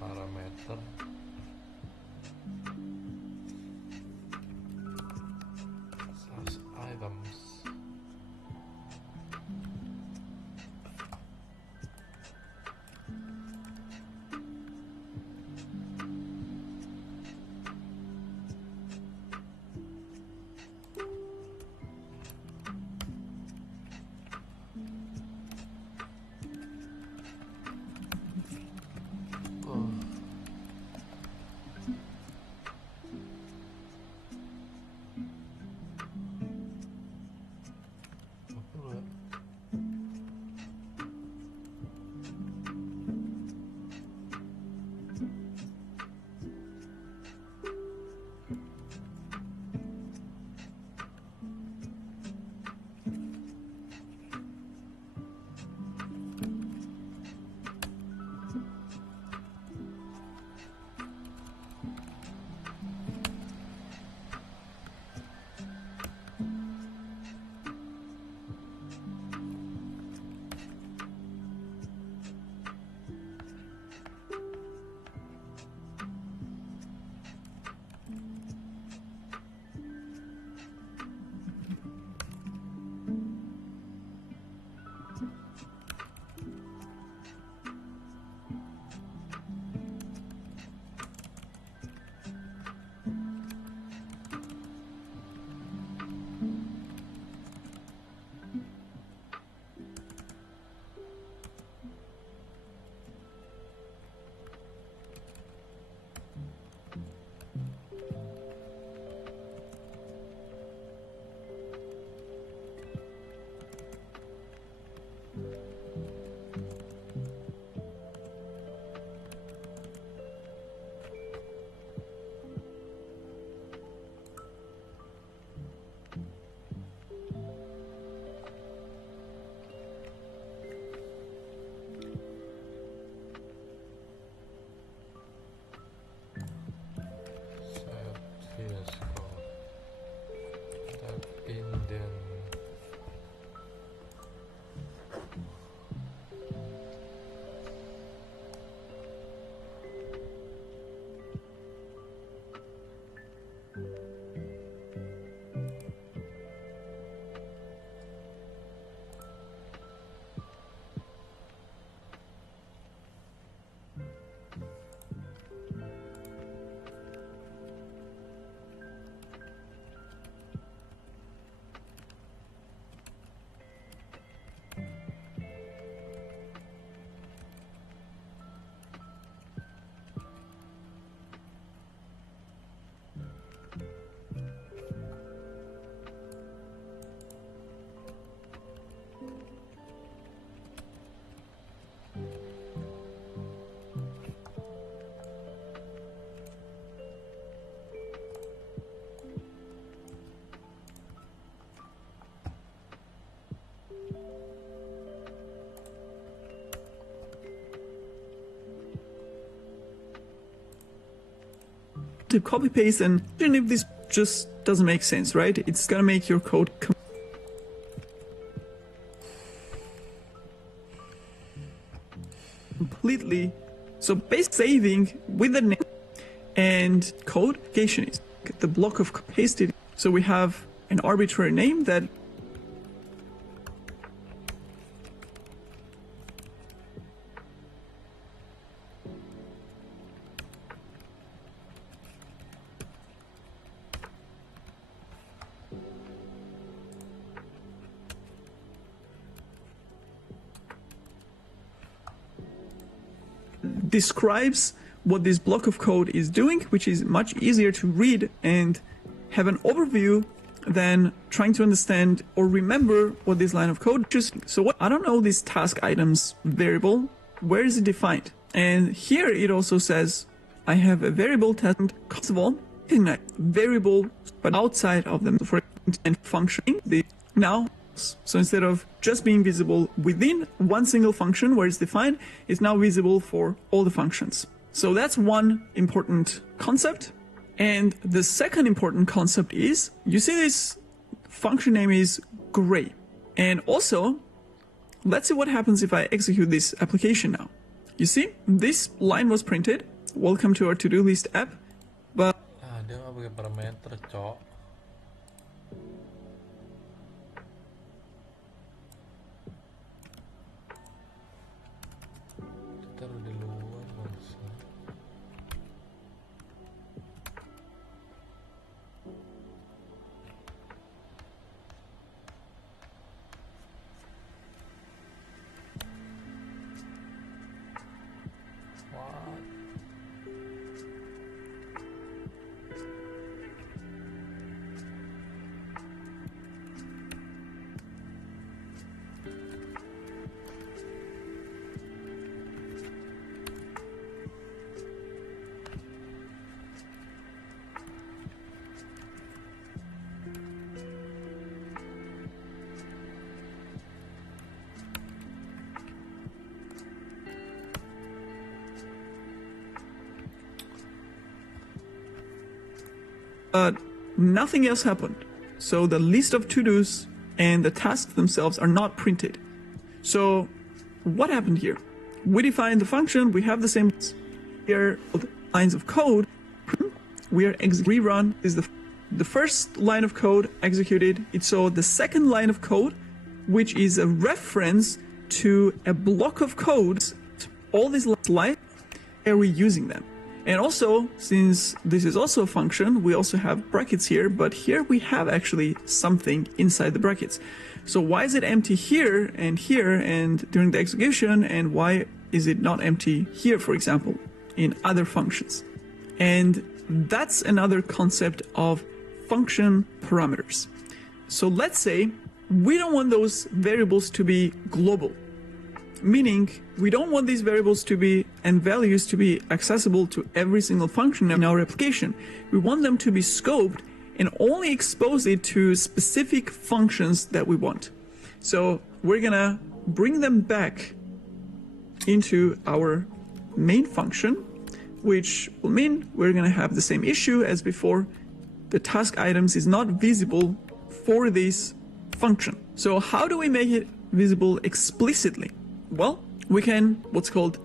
parameter size items. to copy paste, and even if this just doesn't make sense, right? It's gonna make your code completely. So basically saving with the name and code application is the block of pasted. So we have an arbitrary name that describes what this block of code is doing, which is much easier to read and have an overview than trying to understand or remember what this line of code is. So what, I don't know this task items variable, where is it defined? And here it also says I have a variable task. First of all, variable but outside of them for and functioning now. So instead of just being visible within one single function where it's defined, it's now visible for all the functions. So that's one important concept. And the second important concept is, you see this function name is gray. And also, let's see what happens if I execute this application now. You see, this line was printed. Welcome to our to-do list app. But dia nggak pakai parameter, cok. Taruh di luar bangsa. What? nothing else happened. So the list of to-dos and the tasks themselves are not printed. So what happened here? We defined the function, we have the same here lines of code. We are rerun is the first line of code executed. It saw the second line of code, which is a reference to a block of codes. All these lines, are we using them? And also, since this is also a function, we also have brackets here, but here we have actually something inside the brackets. So why is it empty here and during the execution, and why is it not empty here, for example, in other functions? And that's another concept of function parameters. So let's say we don't want those variables to be global, meaning we don't want these variables to be and values to be accessible to every single function in our application. We want them to be scoped and only expose it to specific functions that we want. So we're gonna bring them back into our main function, which will mean we're gonna have the same issue as before. The task items is not visible for this function. So how do we make it visible explicitly? Well, we can what's called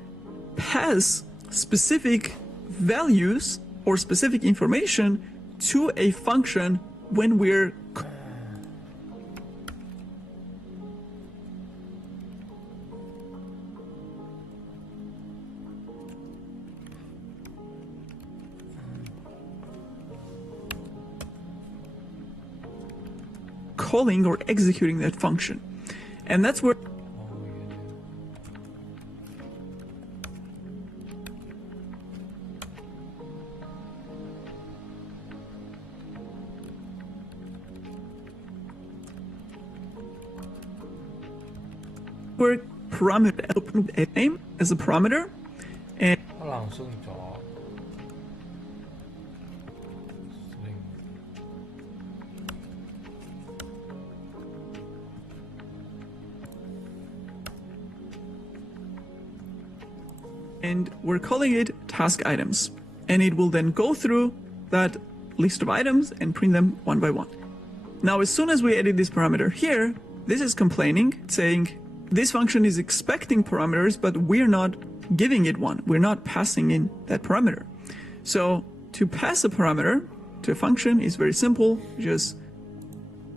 pass specific values or specific information to a function when we're calling or executing that function. And that's where parameter open a name as a parameter and langsung cok. String. and we're calling it task items, and it will then go through that list of items and print them one by one. Now, as soon as we edit this parameter here, this is complaining, saying this function is expecting parameters, but we're not giving it one. We're not passing in that parameter. So to pass a parameter to a function is very simple. Just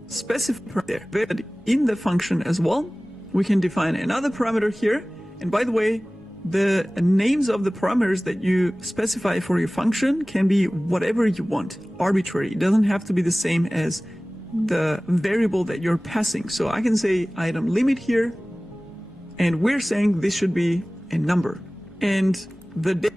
specify there. But in the function as well, we can define another parameter here. And by the way, the names of the parameters that you specify for your function can be whatever you want, arbitrary. It doesn't have to be the same as the variable that you're passing. So I can say item limit here, and we're saying this should be a number. And the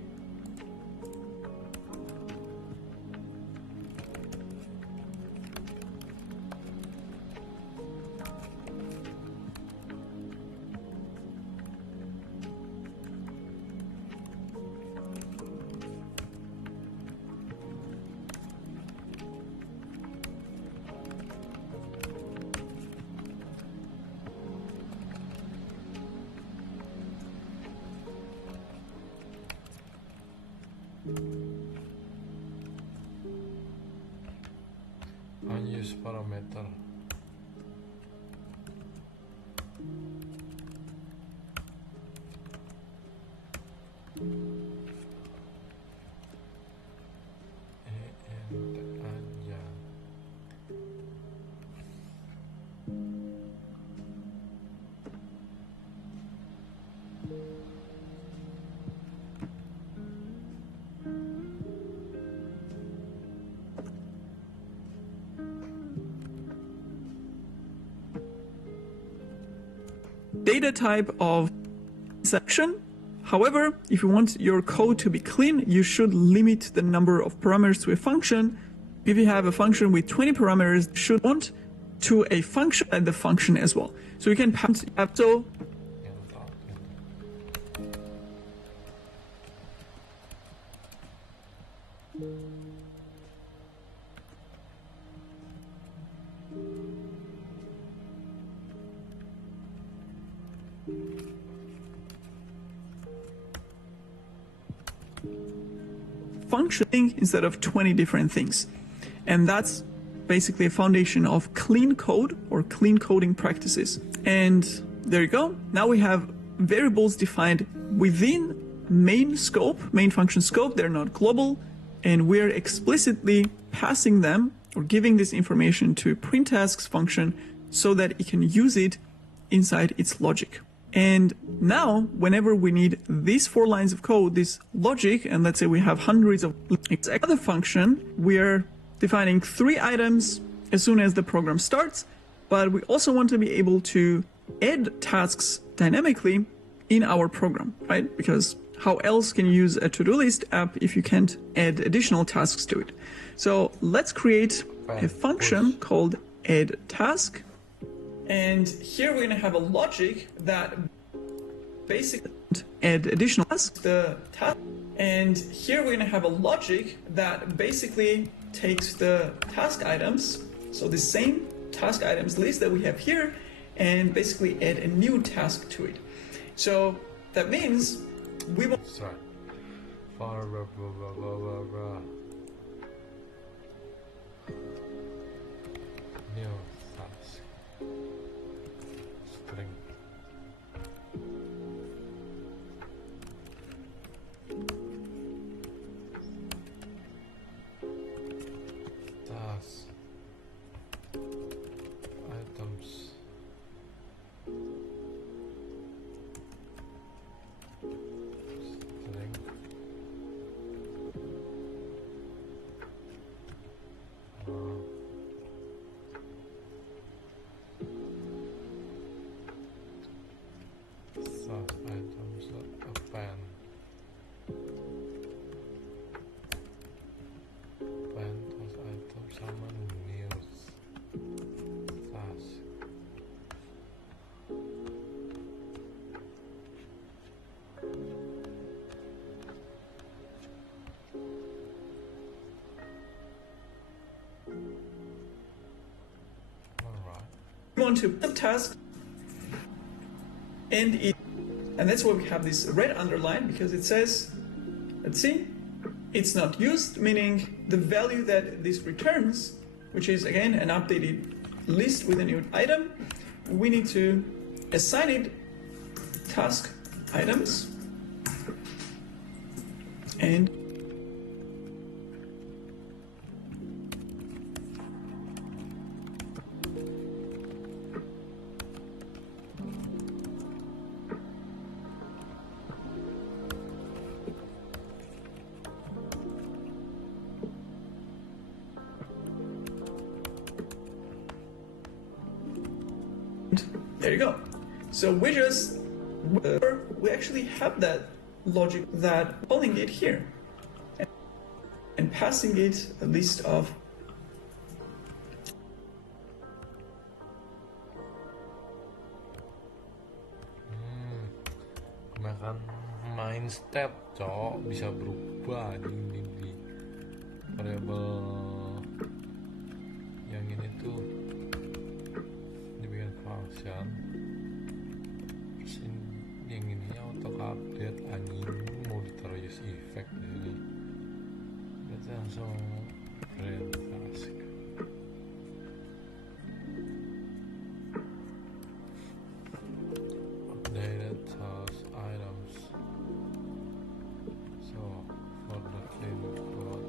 unused parameter. data type of section. However, if you want your code to be clean, you should limit the number of parameters to a function. If you have a function with 20 parameters, you should want to a function and the function as well. So you can pass so functioning instead of 20 different things. And that's basically a foundation of clean code or clean coding practices. And there you go. Now we have variables defined within main function scope. They're not global. And we're explicitly passing them or giving this information to printtasks function so that it can use it inside its logic. And now, whenever we need these 4 lines of code, this logic, and let's say we have hundreds of other function, we're defining 3 items as soon as the program starts, but we also want to be able to add tasks dynamically in our program, right? Because how else can you use a to-do list app if you can't add additional tasks to it? So let's create a function called add task. And here we're going to have a logic that basically add additional tasks, the task. And here we're going to have a logic that basically takes the task items, so the same task items list that we have here, and basically add a new task to it. So that means we will. Sorry. Blah, blah, blah, blah, blah, blah. New task. String. Task. Items. String. Task items, a pen. Pen, task items, sama news. Task. Alright. We want to put task and that's why we have this red underline, because it says, let's see, it's not used, meaning the value that this returns, which is again an updated list with a new item, we need to assign it task items and there you go. So we actually have that logic that calling it here and passing it a list of Makan main state, cok, bisa berubah di variable yang ini tuh dibikin function, terus yang ini auto update, anjing mau ditaruh use effect di sini, berarti langsung create task. Updated task items. So for the clean code,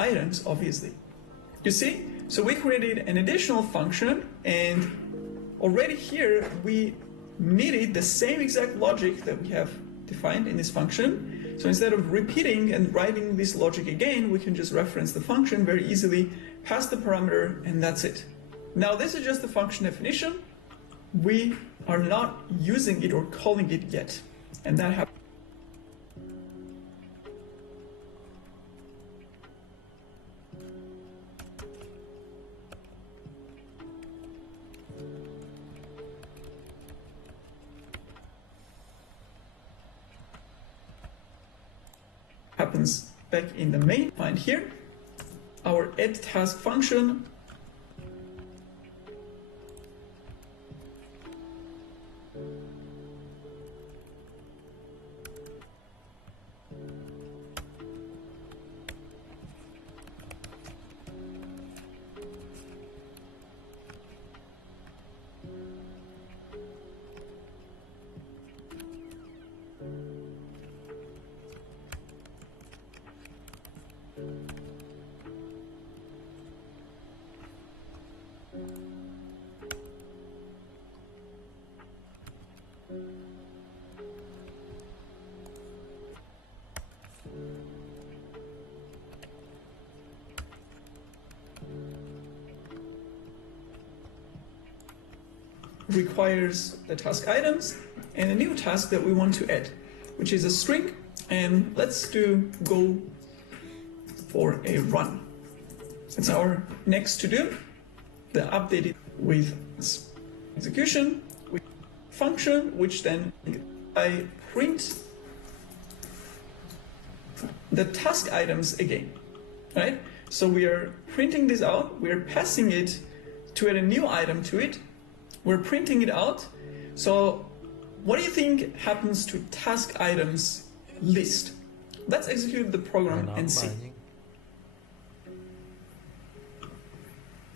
items, obviously. You see? So we created an additional function, and already here we needed the same exact logic that we have defined in this function. So instead of repeating and writing this logic again, we can just reference the function very easily, pass the parameter, and that's it. Now this is just the function definition. We are not using it or calling it yet, and that happens. Happens back in the main. Find here our add task function. Requires the task items and a new task that we want to add, which is a string. And let's go for a run. It's our next to do. The updated with execution with function, which then I print the task items again, right? So we are printing this out. We are passing it to add a new item to it. We're printing it out. So what do you think happens to task items list? Let's execute the program and see.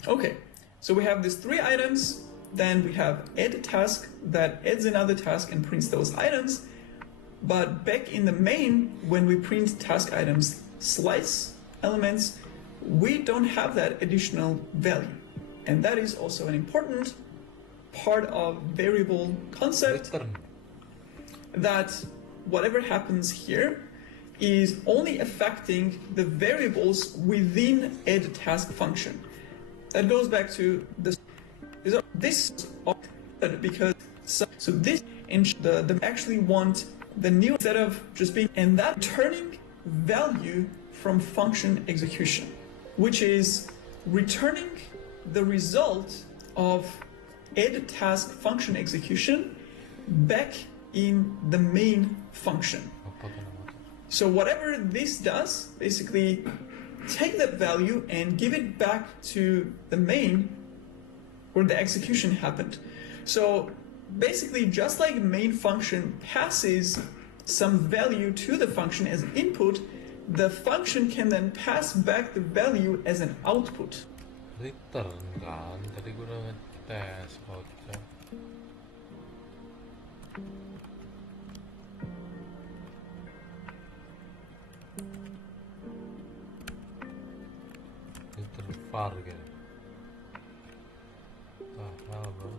Okay, so we have these three items. Then we have add task that adds another task and prints those items. But back in the main, when we print task items slice elements, we don't have that additional value. And that is also an important part of variable concept, that whatever happens here is only affecting the variables within add task function. That goes back to this because so this the actually want the new instead of just being, and that turning value from function execution, which is returning the result of add task function execution back in the main function. So whatever this does, basically take that value and give it back to the main where the execution happened. So basically, just like main function passes some value to the function as an input, the function can then pass back the value as an output. Return kan, tadi gue udah ngetes outnya. Return var gitu. Hell bro.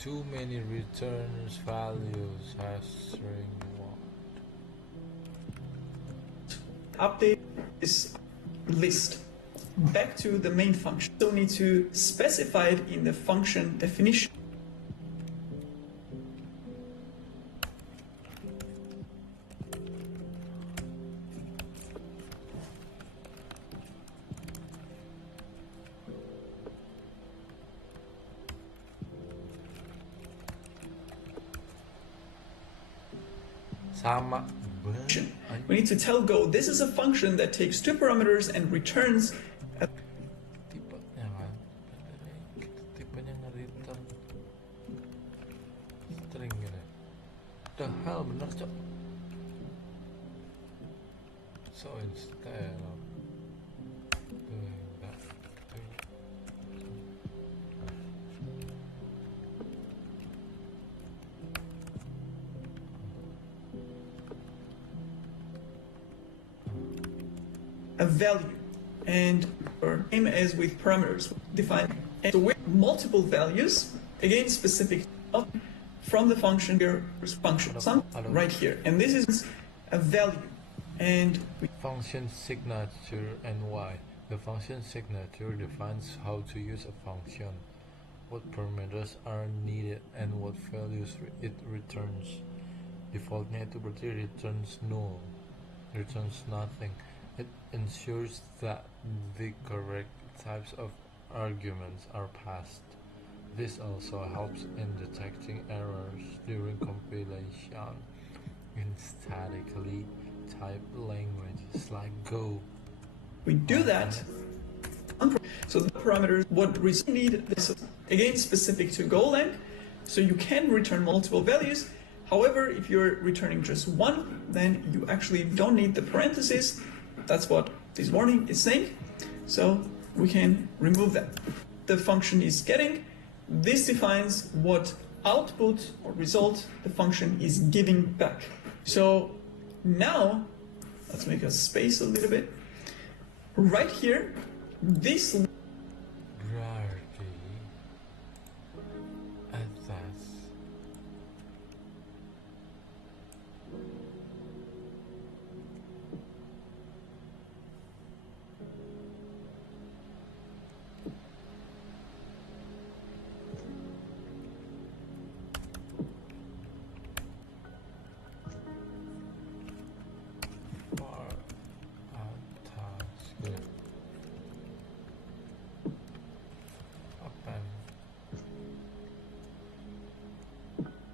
Too many returns values has string what? Update this list back to the main function. So need to specify it in the function definition. Sama. We need to tell Go this is a function that takes two parameters and returns a Tipenya kan, tipenya nge-return string gitu. The hell bener cok. So instead of doing that, a value, and or same as with parameters define. And so with multiple values, again specific from the function here function some right here, and this is a value, and function signature and why. The function signature defines how to use a function, what parameters are needed, and what values it returns. Defaultnya itu berarti returns null, returns nothing. It ensures that the correct types of arguments are passed. This also helps in detecting errors during compilation in statically typed languages like Go. we do that. So the parameters, what we need, this again specific to golang, so you can return multiple values. However, if you're returning just one, then you actually don't need the parentheses. That's what this warning is saying. So we can remove that. The function is getting. This defines what output or result the function is giving back. So now, let's make a space a little bit. Right here, this Rarity atas far atas gitu. Append.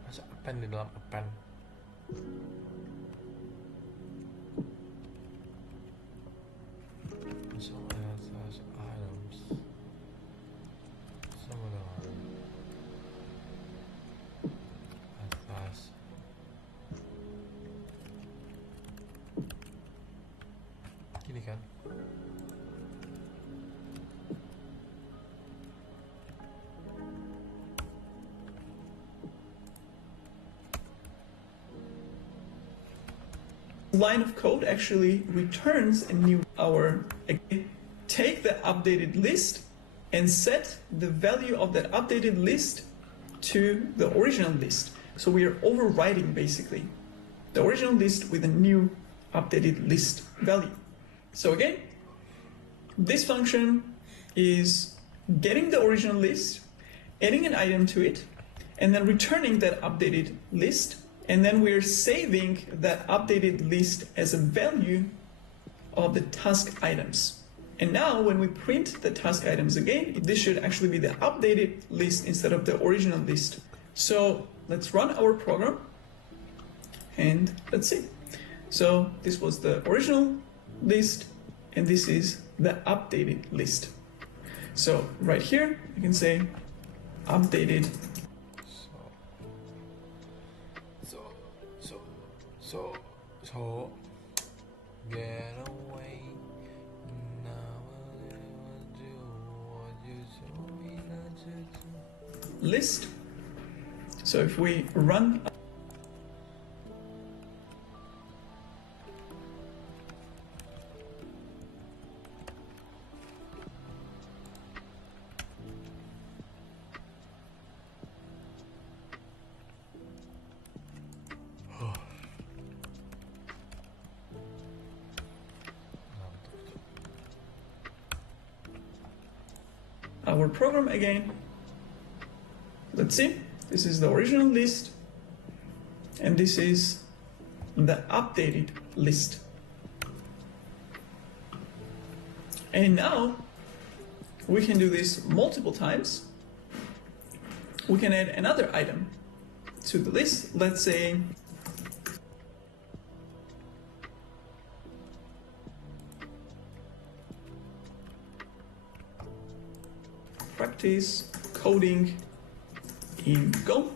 Masa append di dalam append? So atas items. Some of them are atas. Gini kan? line of code actually returns a new take the updated list and set the value of that updated list to the original list. So we are overwriting basically the original list with a new updated list value. So again, this function is getting the original list, adding an item to it, and then returning that updated list. And then we're saving that updated list as a value of the task items. And now when we print the task items again, this should actually be the updated list instead of the original list. So let's run our program and let's see. So this was the original list and this is the updated list. So right here you can say updated. So get away now. List. So if we run our program again, let's see, this is the original list and this is the updated list. And now we can do this multiple times. We can add another item to the list. Let's say practice coding in Go.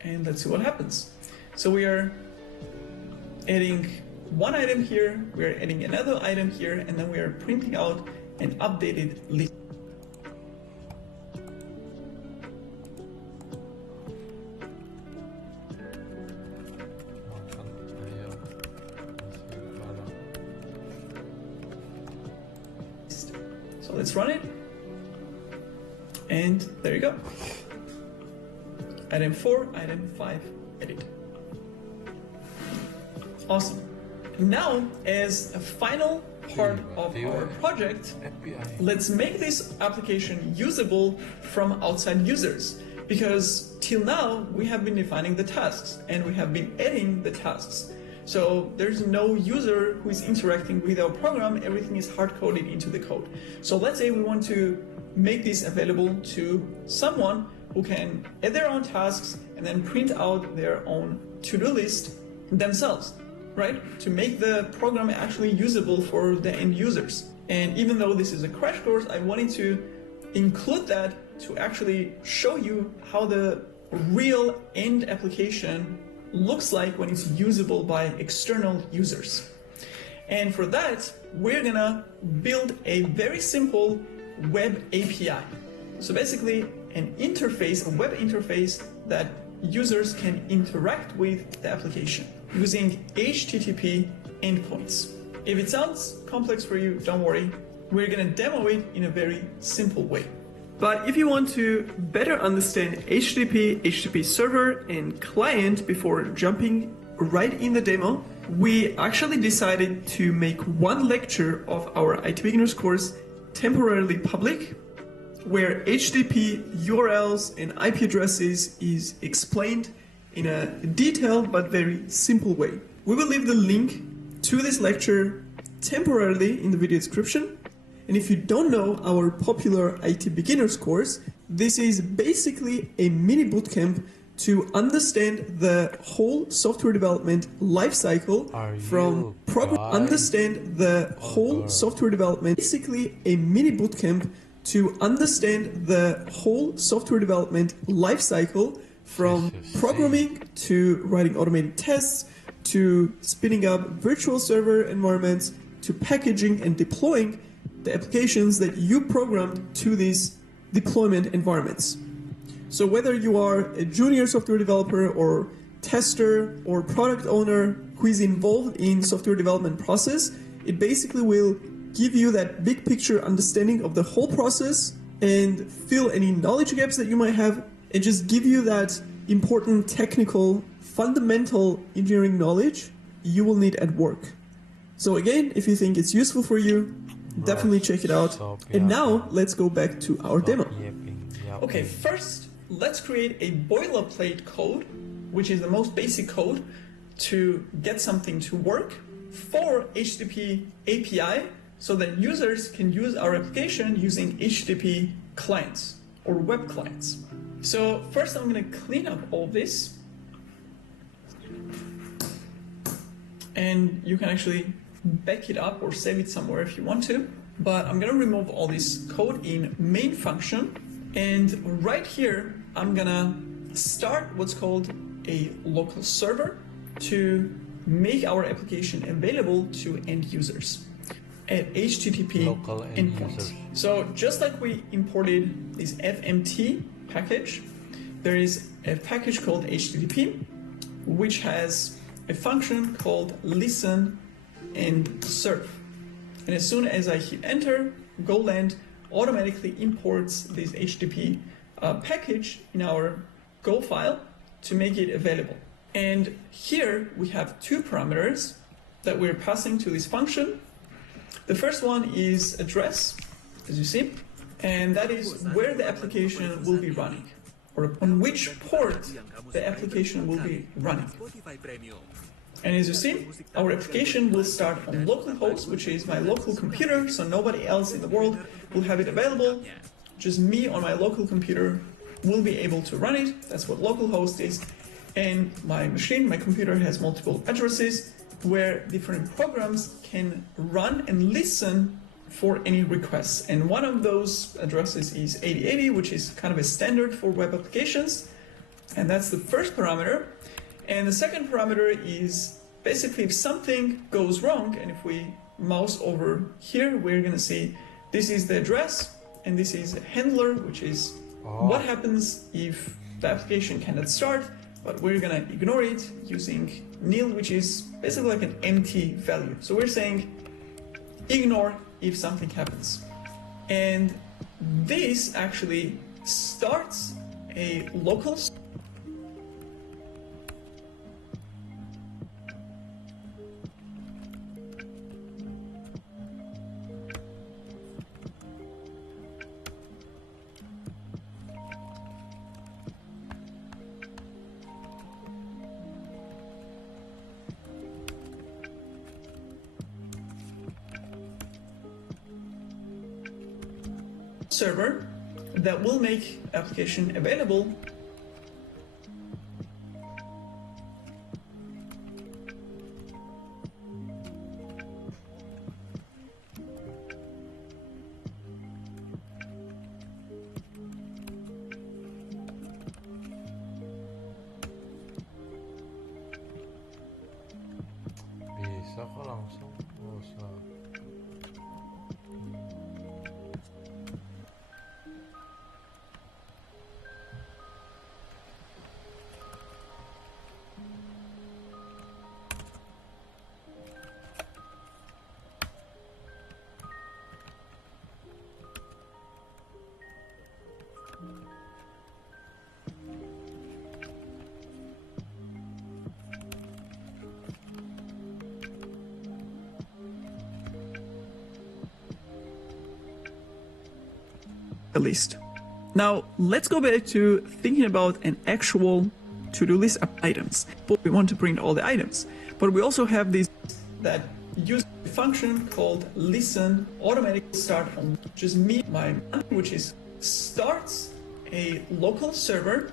And let's see what happens. So we are adding one item here, we are adding another item here, and then we are printing out an updated list. So let's run it. And there you go. Item 4, item 5, edit. Awesome. Now, as a final part of our project, let's make this application usable from outside users. Because till now, we have been defining the tasks and we have been adding the tasks. So there's no user who is interacting with our program, everything is hard-coded into the code. So let's say we want to make this available to someone who can add their own tasks and then print out their own to-do list themselves, right? To make the program actually usable for the end users. And even though this is a crash course, I wanted to include that to actually show you how the real end application looks like when it's usable by external users. And for that, we're gonna build a very simple web API. So basically an interface, a web interface that users can interact with the application using HTTP endpoints. If it sounds complex for you, don't worry. We're gonna demo it in a very simple way. But if you want to better understand HTTP, HTTP server, and client before jumping right in the demo, we actually decided to make one lecture of our IT Beginners course temporarily public, where HTTP URLs and IP addresses is explained in a detailed but very simple way. We will leave the link to this lecture temporarily in the video description. And if you don't know our popular IT Beginners course, this is basically a mini bootcamp to understand the whole software development lifecycle from software development. Basically a mini bootcamp to understand the whole software development lifecycle from programming to writing automated tests to spinning up virtual server environments to packaging and deploying the applications that you programmed to these deployment environments. So whether you are a junior software developer or tester or product owner who is involved in software development process, it basically will give you that big picture understanding of the whole process and fill any knowledge gaps that you might have and just give you that important technical fundamental engineering knowledge you will need at work. So again, if you think it's useful for you, definitely check it out. And now let's go back to our demo. Okay, first let's create a boilerplate code which is the most basic code to get something to work, for HTTP API, so that users can use our application using HTTP clients or web clients. So first I'm going to clean up all this. And you can actually back it up or save it somewhere if you want to. But I'm going to remove all this code in main function. And right here, I'm going to start what's called a local server to make our application available to end users at HTTP Local end endpoints. users. So just like we imported this FMT package, there is a package called HTTP, which has a function called listen and serve. And as soon as I hit enter, golang automatically imports this HTTP package in our Go file to make it available. And here we have two parameters that we're passing to this function. The first one is address, as you see, and that is where the application will be running, or on which port the application will be running. And as you see, our application will start on localhost, which is my local computer, so nobody else in the world will have it available. Just me on my local computer will be able to run it. That's what localhost is. And my machine, my computer, has multiple addresses where different programs can run and listen for any requests. And one of those addresses is 8080, which is kind of a standard for web applications. And that's the first parameter. And the second parameter is basically if something goes wrong, and if we mouse over here, we're going to see this is the address, and this is a handler, which is what happens if the application cannot start, but we're going to ignore it using nil, which is basically like an empty value. So we're saying ignore if something happens. And this actually starts a local server that will make application available . Bisa kok langsung, nggak usah. at least. Now, let's go back to thinking about an actual to-do list of items. But we want to print all the items. But we also have this that use a function called listen automatically start on just me, my which is starts a local server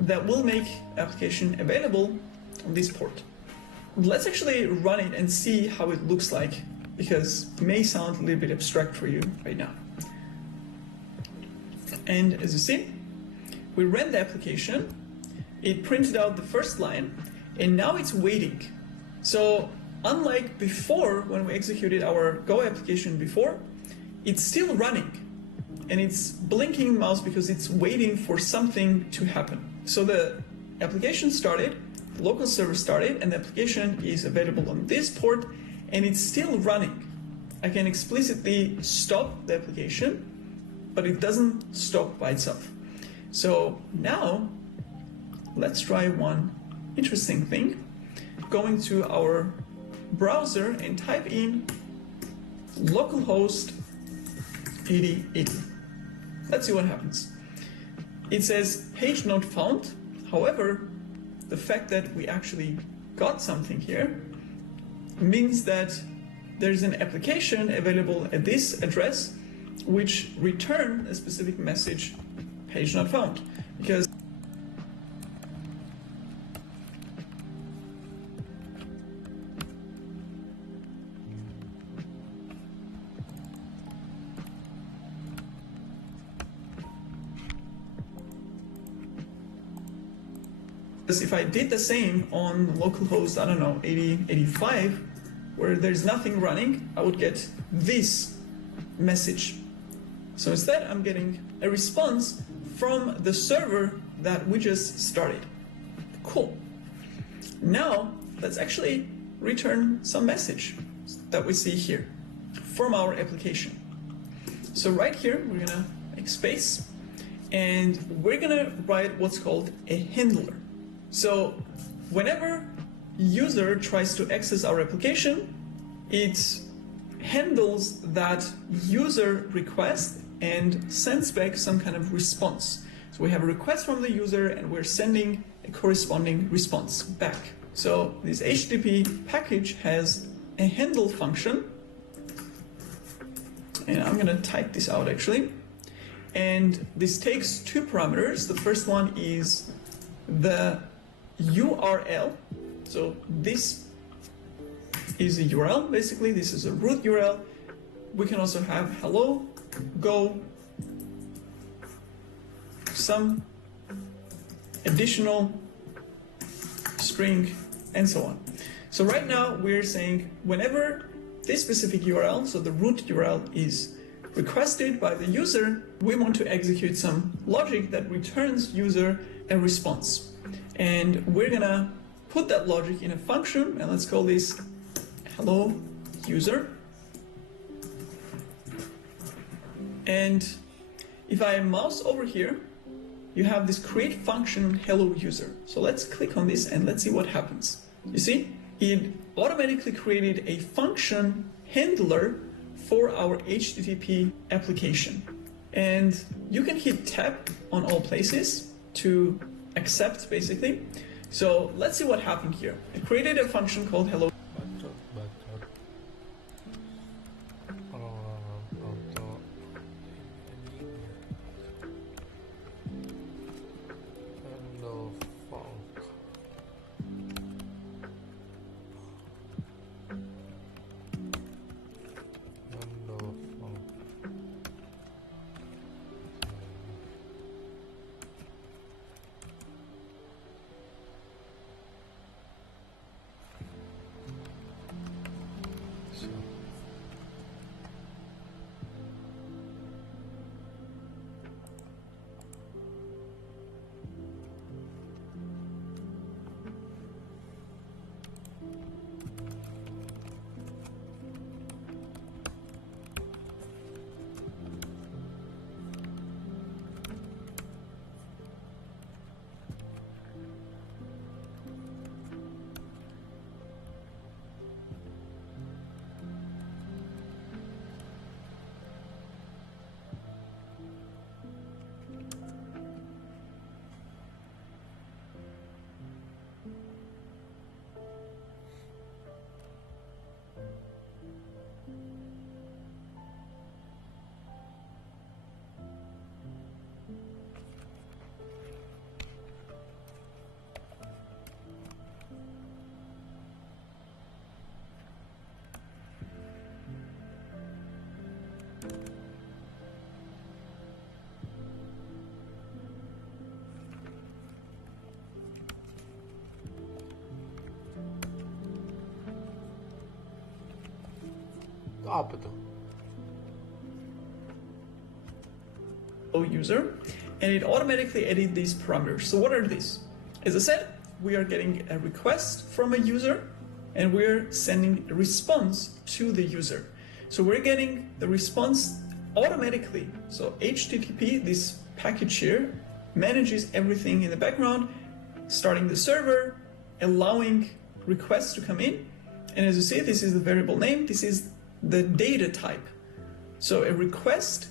that will make application available on this port. Let's actually run it and see how it looks like, because it may sound a little bit abstract for you right now. And as you see, we ran the application, it printed out the first line, and now it's waiting. So unlike before, when we executed our Go application before, it's still running. And it's blinking mouse because it's waiting for something to happen. So the application started, the local server started, and the application is available on this port, and it's still running. I can explicitly stop the application, but it doesn't stop by itself. So now, let's try one interesting thing. Going to our browser and type in localhost 8080. Let's see what happens. It says page not found. However, the fact that we actually got something here means that there's an application available at this address which return a specific message, page not found. Because if I did the same on localhost, I don't know, 8085, where there's nothing running, I would get this message. So instead, I'm getting a response from the server that we just started. Cool. Now, let's actually return some message that we see here from our application. So right here, we're gonna make space, and we're gonna write what's called a handler. So whenever user tries to access our application, it handles that user request and sends back some kind of response. So we have a request from the user and we're sending a corresponding response back. So this HTTP package has a handle function, and I'm gonna type this out actually. And this takes two parameters. The first one is the URL. So this is a URL, basically. This is a root URL. We can also have hello, go, some additional string, and so on. So right now we're saying whenever this specific URL, so the root URL, is requested by the user, we want to execute some logic that returns user a response. And we're gonna put that logic in a function, and let's call this hello user. And if I mouse over here, you have this create function hello user. So let's click on this and let's see what happens. You see, it automatically created a function handler for our HTTP application. And you can hit tab on all places to accept, basically. So let's see what happened here. It created a function called hello. Apa tuh? User, and it automatically added these parameters. So what are these? As I said, we are getting a request from a user and we're sending a response to the user. So we're getting the response automatically. So HTTP, this package here, manages everything in the background, starting the server, allowing requests to come in. And as you see, this is the variable name. This is the data type. So a request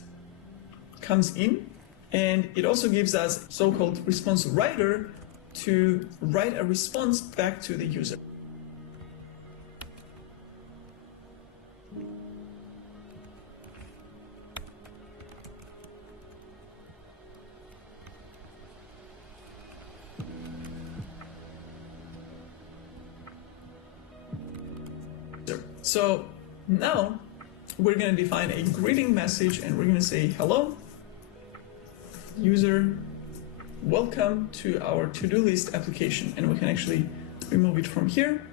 comes in, and it also gives us so-called response writer to write a response back to the user. So now we're going to define a greeting message, and we're going to say, hello, user, welcome to our to-do list application. And we can actually remove it from here.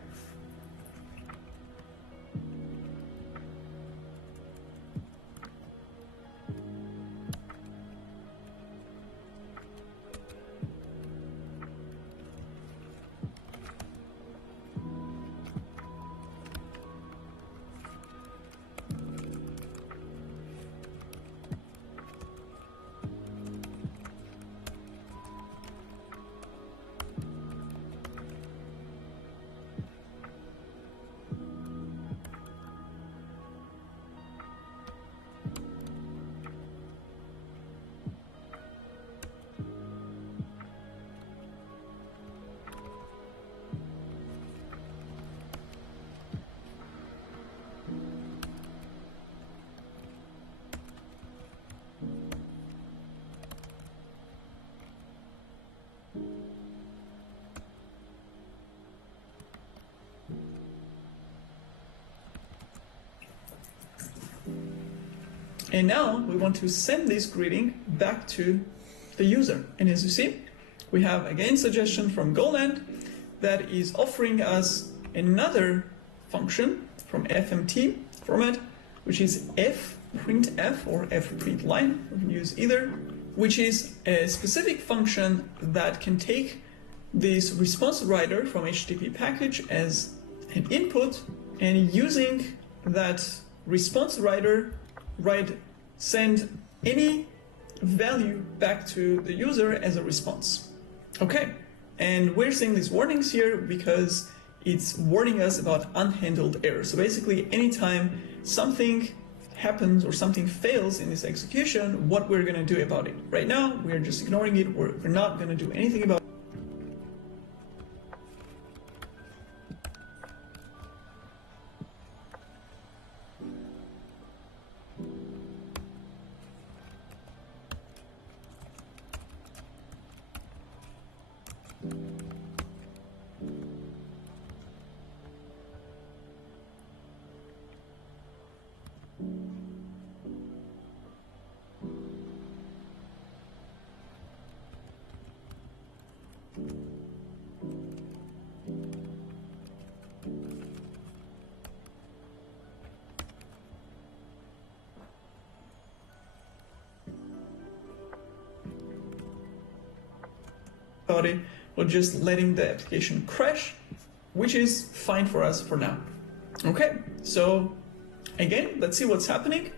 And now we want to send this greeting back to the user. And as you see, we have again suggestion from golang that is offering us another function from fmt format, which is fprintf or fprintline. We can use either, which is a specific function that can take this response writer from HTTP package as an input, and using that response writer, send any value back to the user as a response. Okay, and we're seeing these warnings here because it's warning us about unhandled errors. So basically, anytime something happens or something fails in this execution, what we're going to do about it. Right now, we're just ignoring it. We're not going to do anything about it. Or just letting the application crash, which is fine for us for now. Okay, so again, let's see what's happening.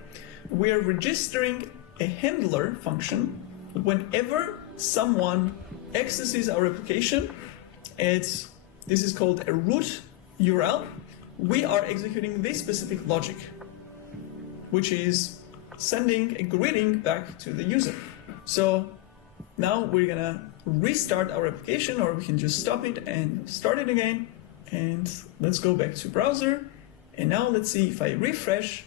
We are registering a handler function whenever someone accesses our application. This is called a root URL. We are executing this specific logic, which is sending a greeting back to the user. So now we're gonna restart our application, or we can just stop it and start it again. And let's go back to browser. And now let's see if I refresh,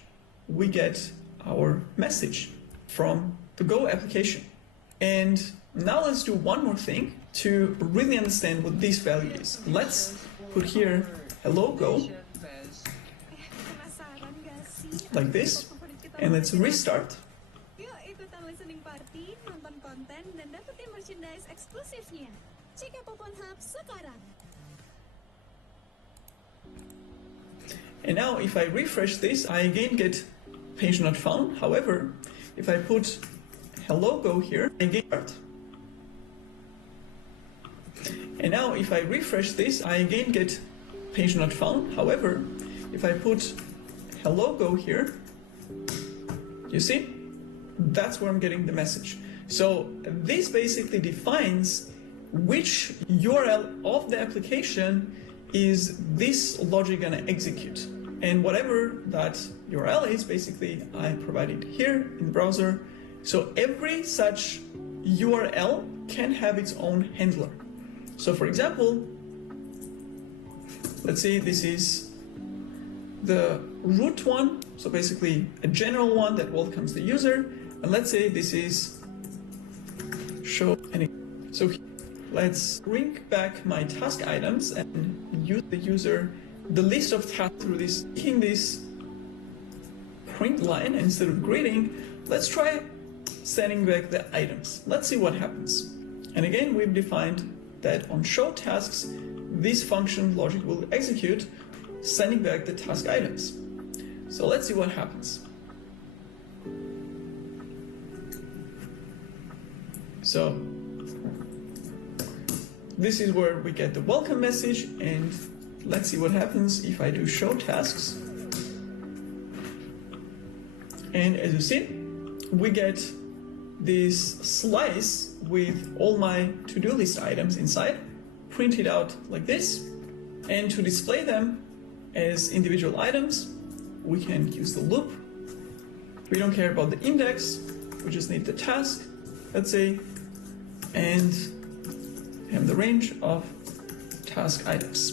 we get our message from the Go application. And now let's do one more thing to really understand what this value is. Let's put here hello Go, like this, and let's restart. And now if I refresh this, I again get page not found. However, if I put hello Go here, I get start. And now if I refresh this, I again get page not found. However, if I put hello Go here, you see, that's where I'm getting the message. So this basically defines which URL of the application is this logic gonna execute. And whatever that URL is, basically I provide it here in the browser. So every such URL can have its own handler. So for example, let's say this is the root one, so basically a general one that welcomes the user, and let's say this is show any. So let's bring back my task items and use the user the list of tasks through this, taking this print line, and instead of greeting, let's try sending back the items. Let's see what happens. And again, we've defined that on show tasks, this function logic will execute, sending back the task items. So let's see what happens. So this is where we get the welcome message, and let's see what happens if I do show tasks. And as you see, we get this slice with all my to-do list items inside, printed out like this. And to display them as individual items, we can use the loop. We don't care about the index, we just need the task, let's say, and have the range of task items.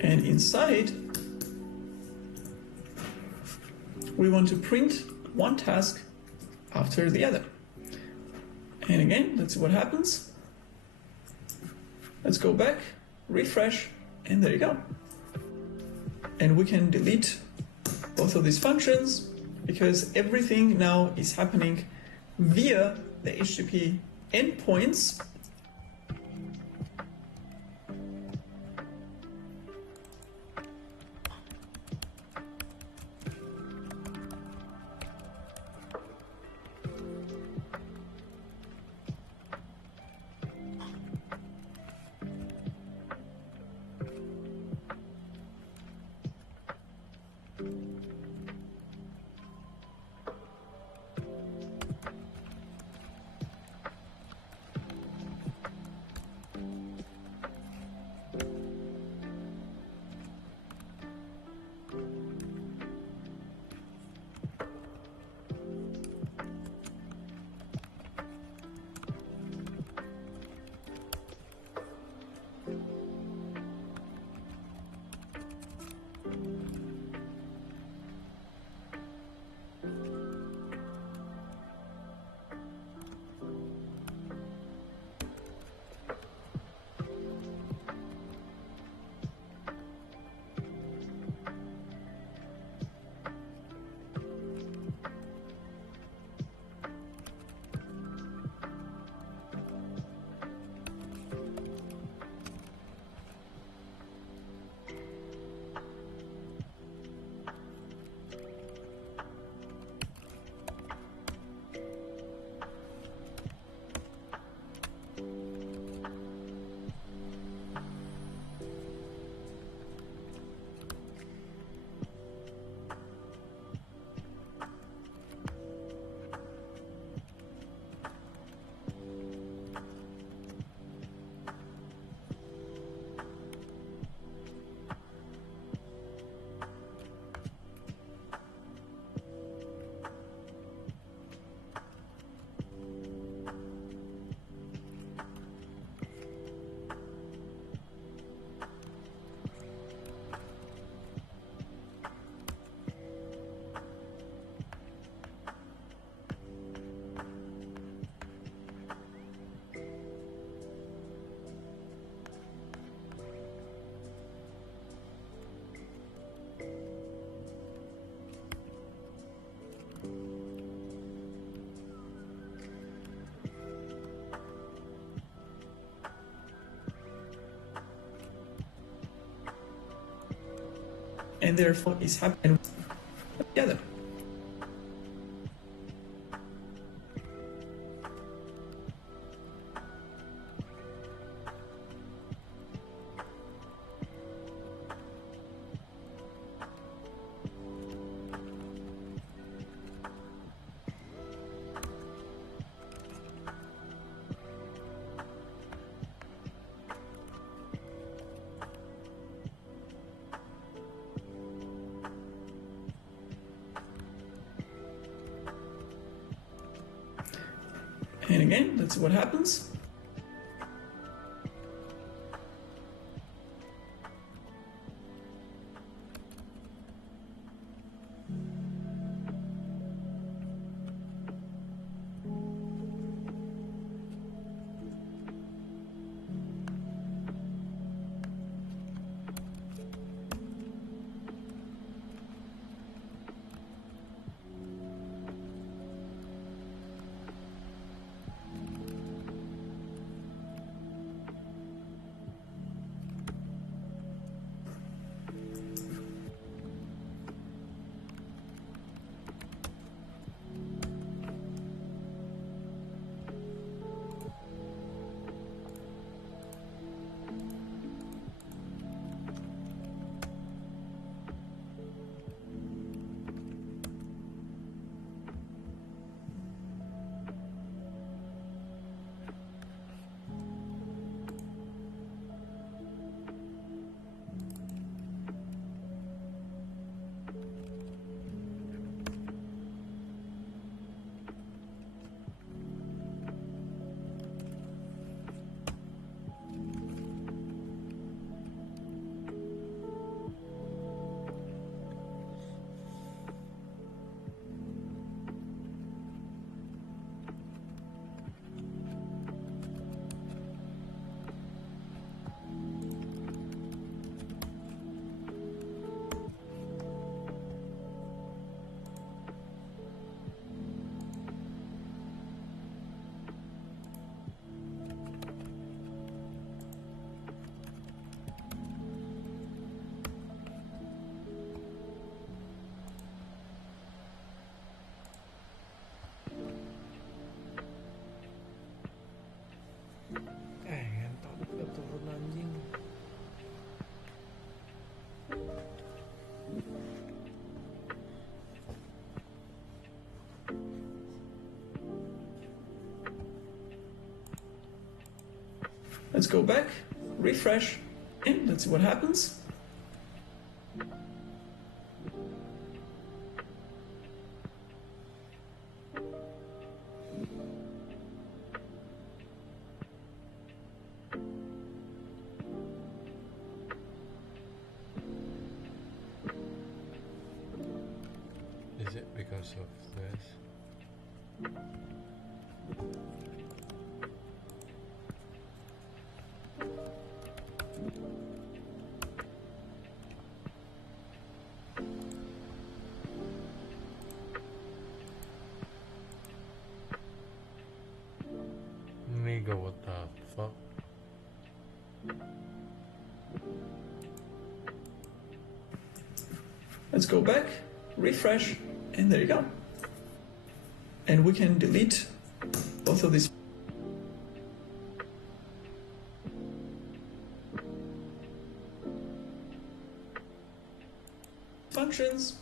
And inside, we want to print one task after the other. And again, let's see what happens. Let's go back, refresh, and there you go. And we can delete both of these functions because everything now is happening via the HTTP endpoints. And therefore is happening together. And again, let's see what happens. Ngentot udah turun anjing. Let's go back, refresh, and let's see what happens. Is it because of this? Nigga, what the fuck? Let's go back, refresh, and there you go. And we can delete both of these functions.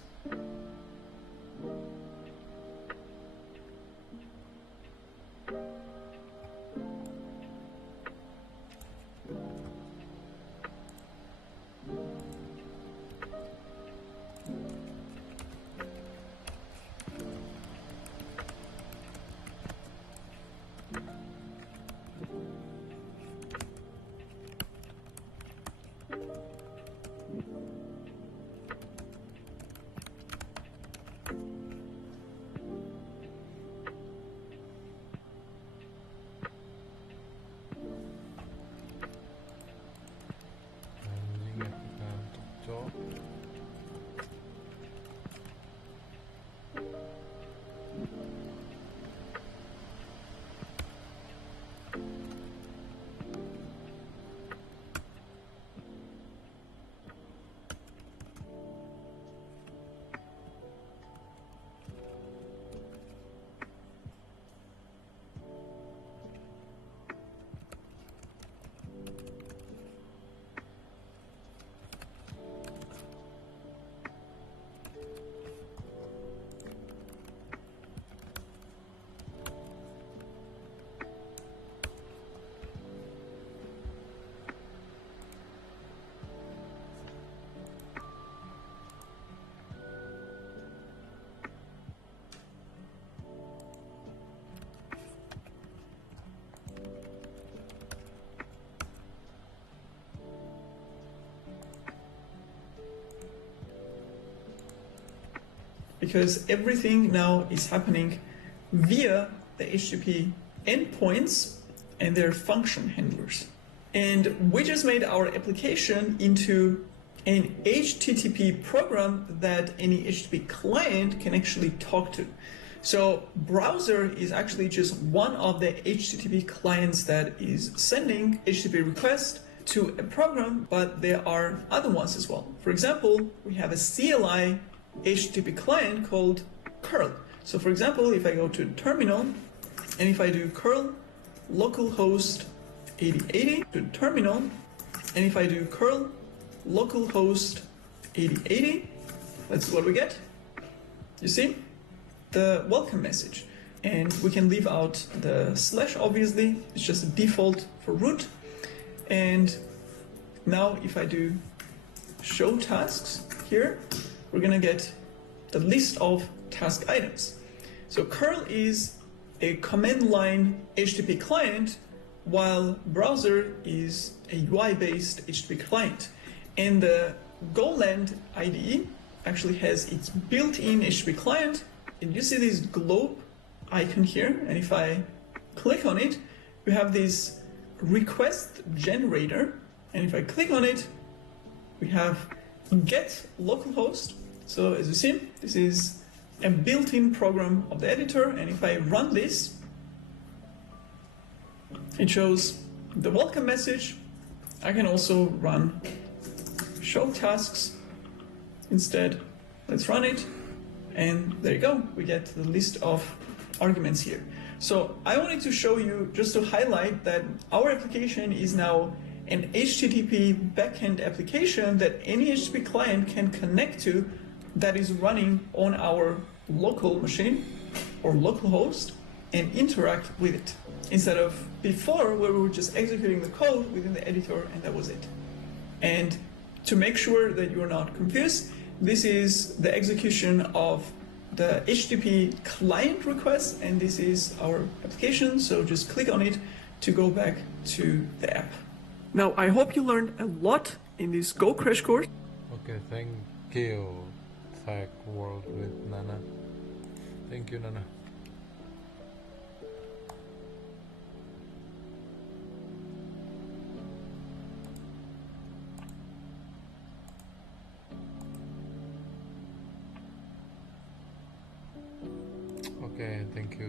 because everything now is happening via the HTTP endpoints and their function handlers. And we just made our application into an HTTP program that any HTTP client can actually talk to. So browser is actually just one of the HTTP clients that is sending HTTP requests to a program, but there are other ones as well. For example, we have a CLI HTTP client called curl. So for example, if I go to terminal and if I do curl localhost 8080 to terminal, and if I do curl localhost 8080, that's what we get. You see the welcome message, and we can leave out the slash, obviously it's just a default for root. And now if I do show tasks here, we're gonna get the list of task items. So curl is a command line HTTP client, while browser is a UI-based HTTP client. And the Golang IDE actually has its built-in HTTP client, and you see this globe icon here, and if I click on it, you have this request generator, and if I click on it, we have get localhost. So as you see, this is a built-in program of the editor, and if I run this, it shows the welcome message. I can also run show tasks instead. Let's run it, and there you go. We get the list of arguments here. So I wanted to show you, just to highlight that our application is now an HTTP backend application that any HTTP client can connect to, that is running on our local machine or local host and interact with it, instead of before where we were just executing the code within the editor and that was it. And to make sure that you are not confused, this is the execution of the HTTP client request, and this is our application. So just click on it to go back to the app. Now, I hope you learned a lot in this Go crash course. Okay, thank you, Tech World with Nana. Thank you, Nana. Okay, thank you.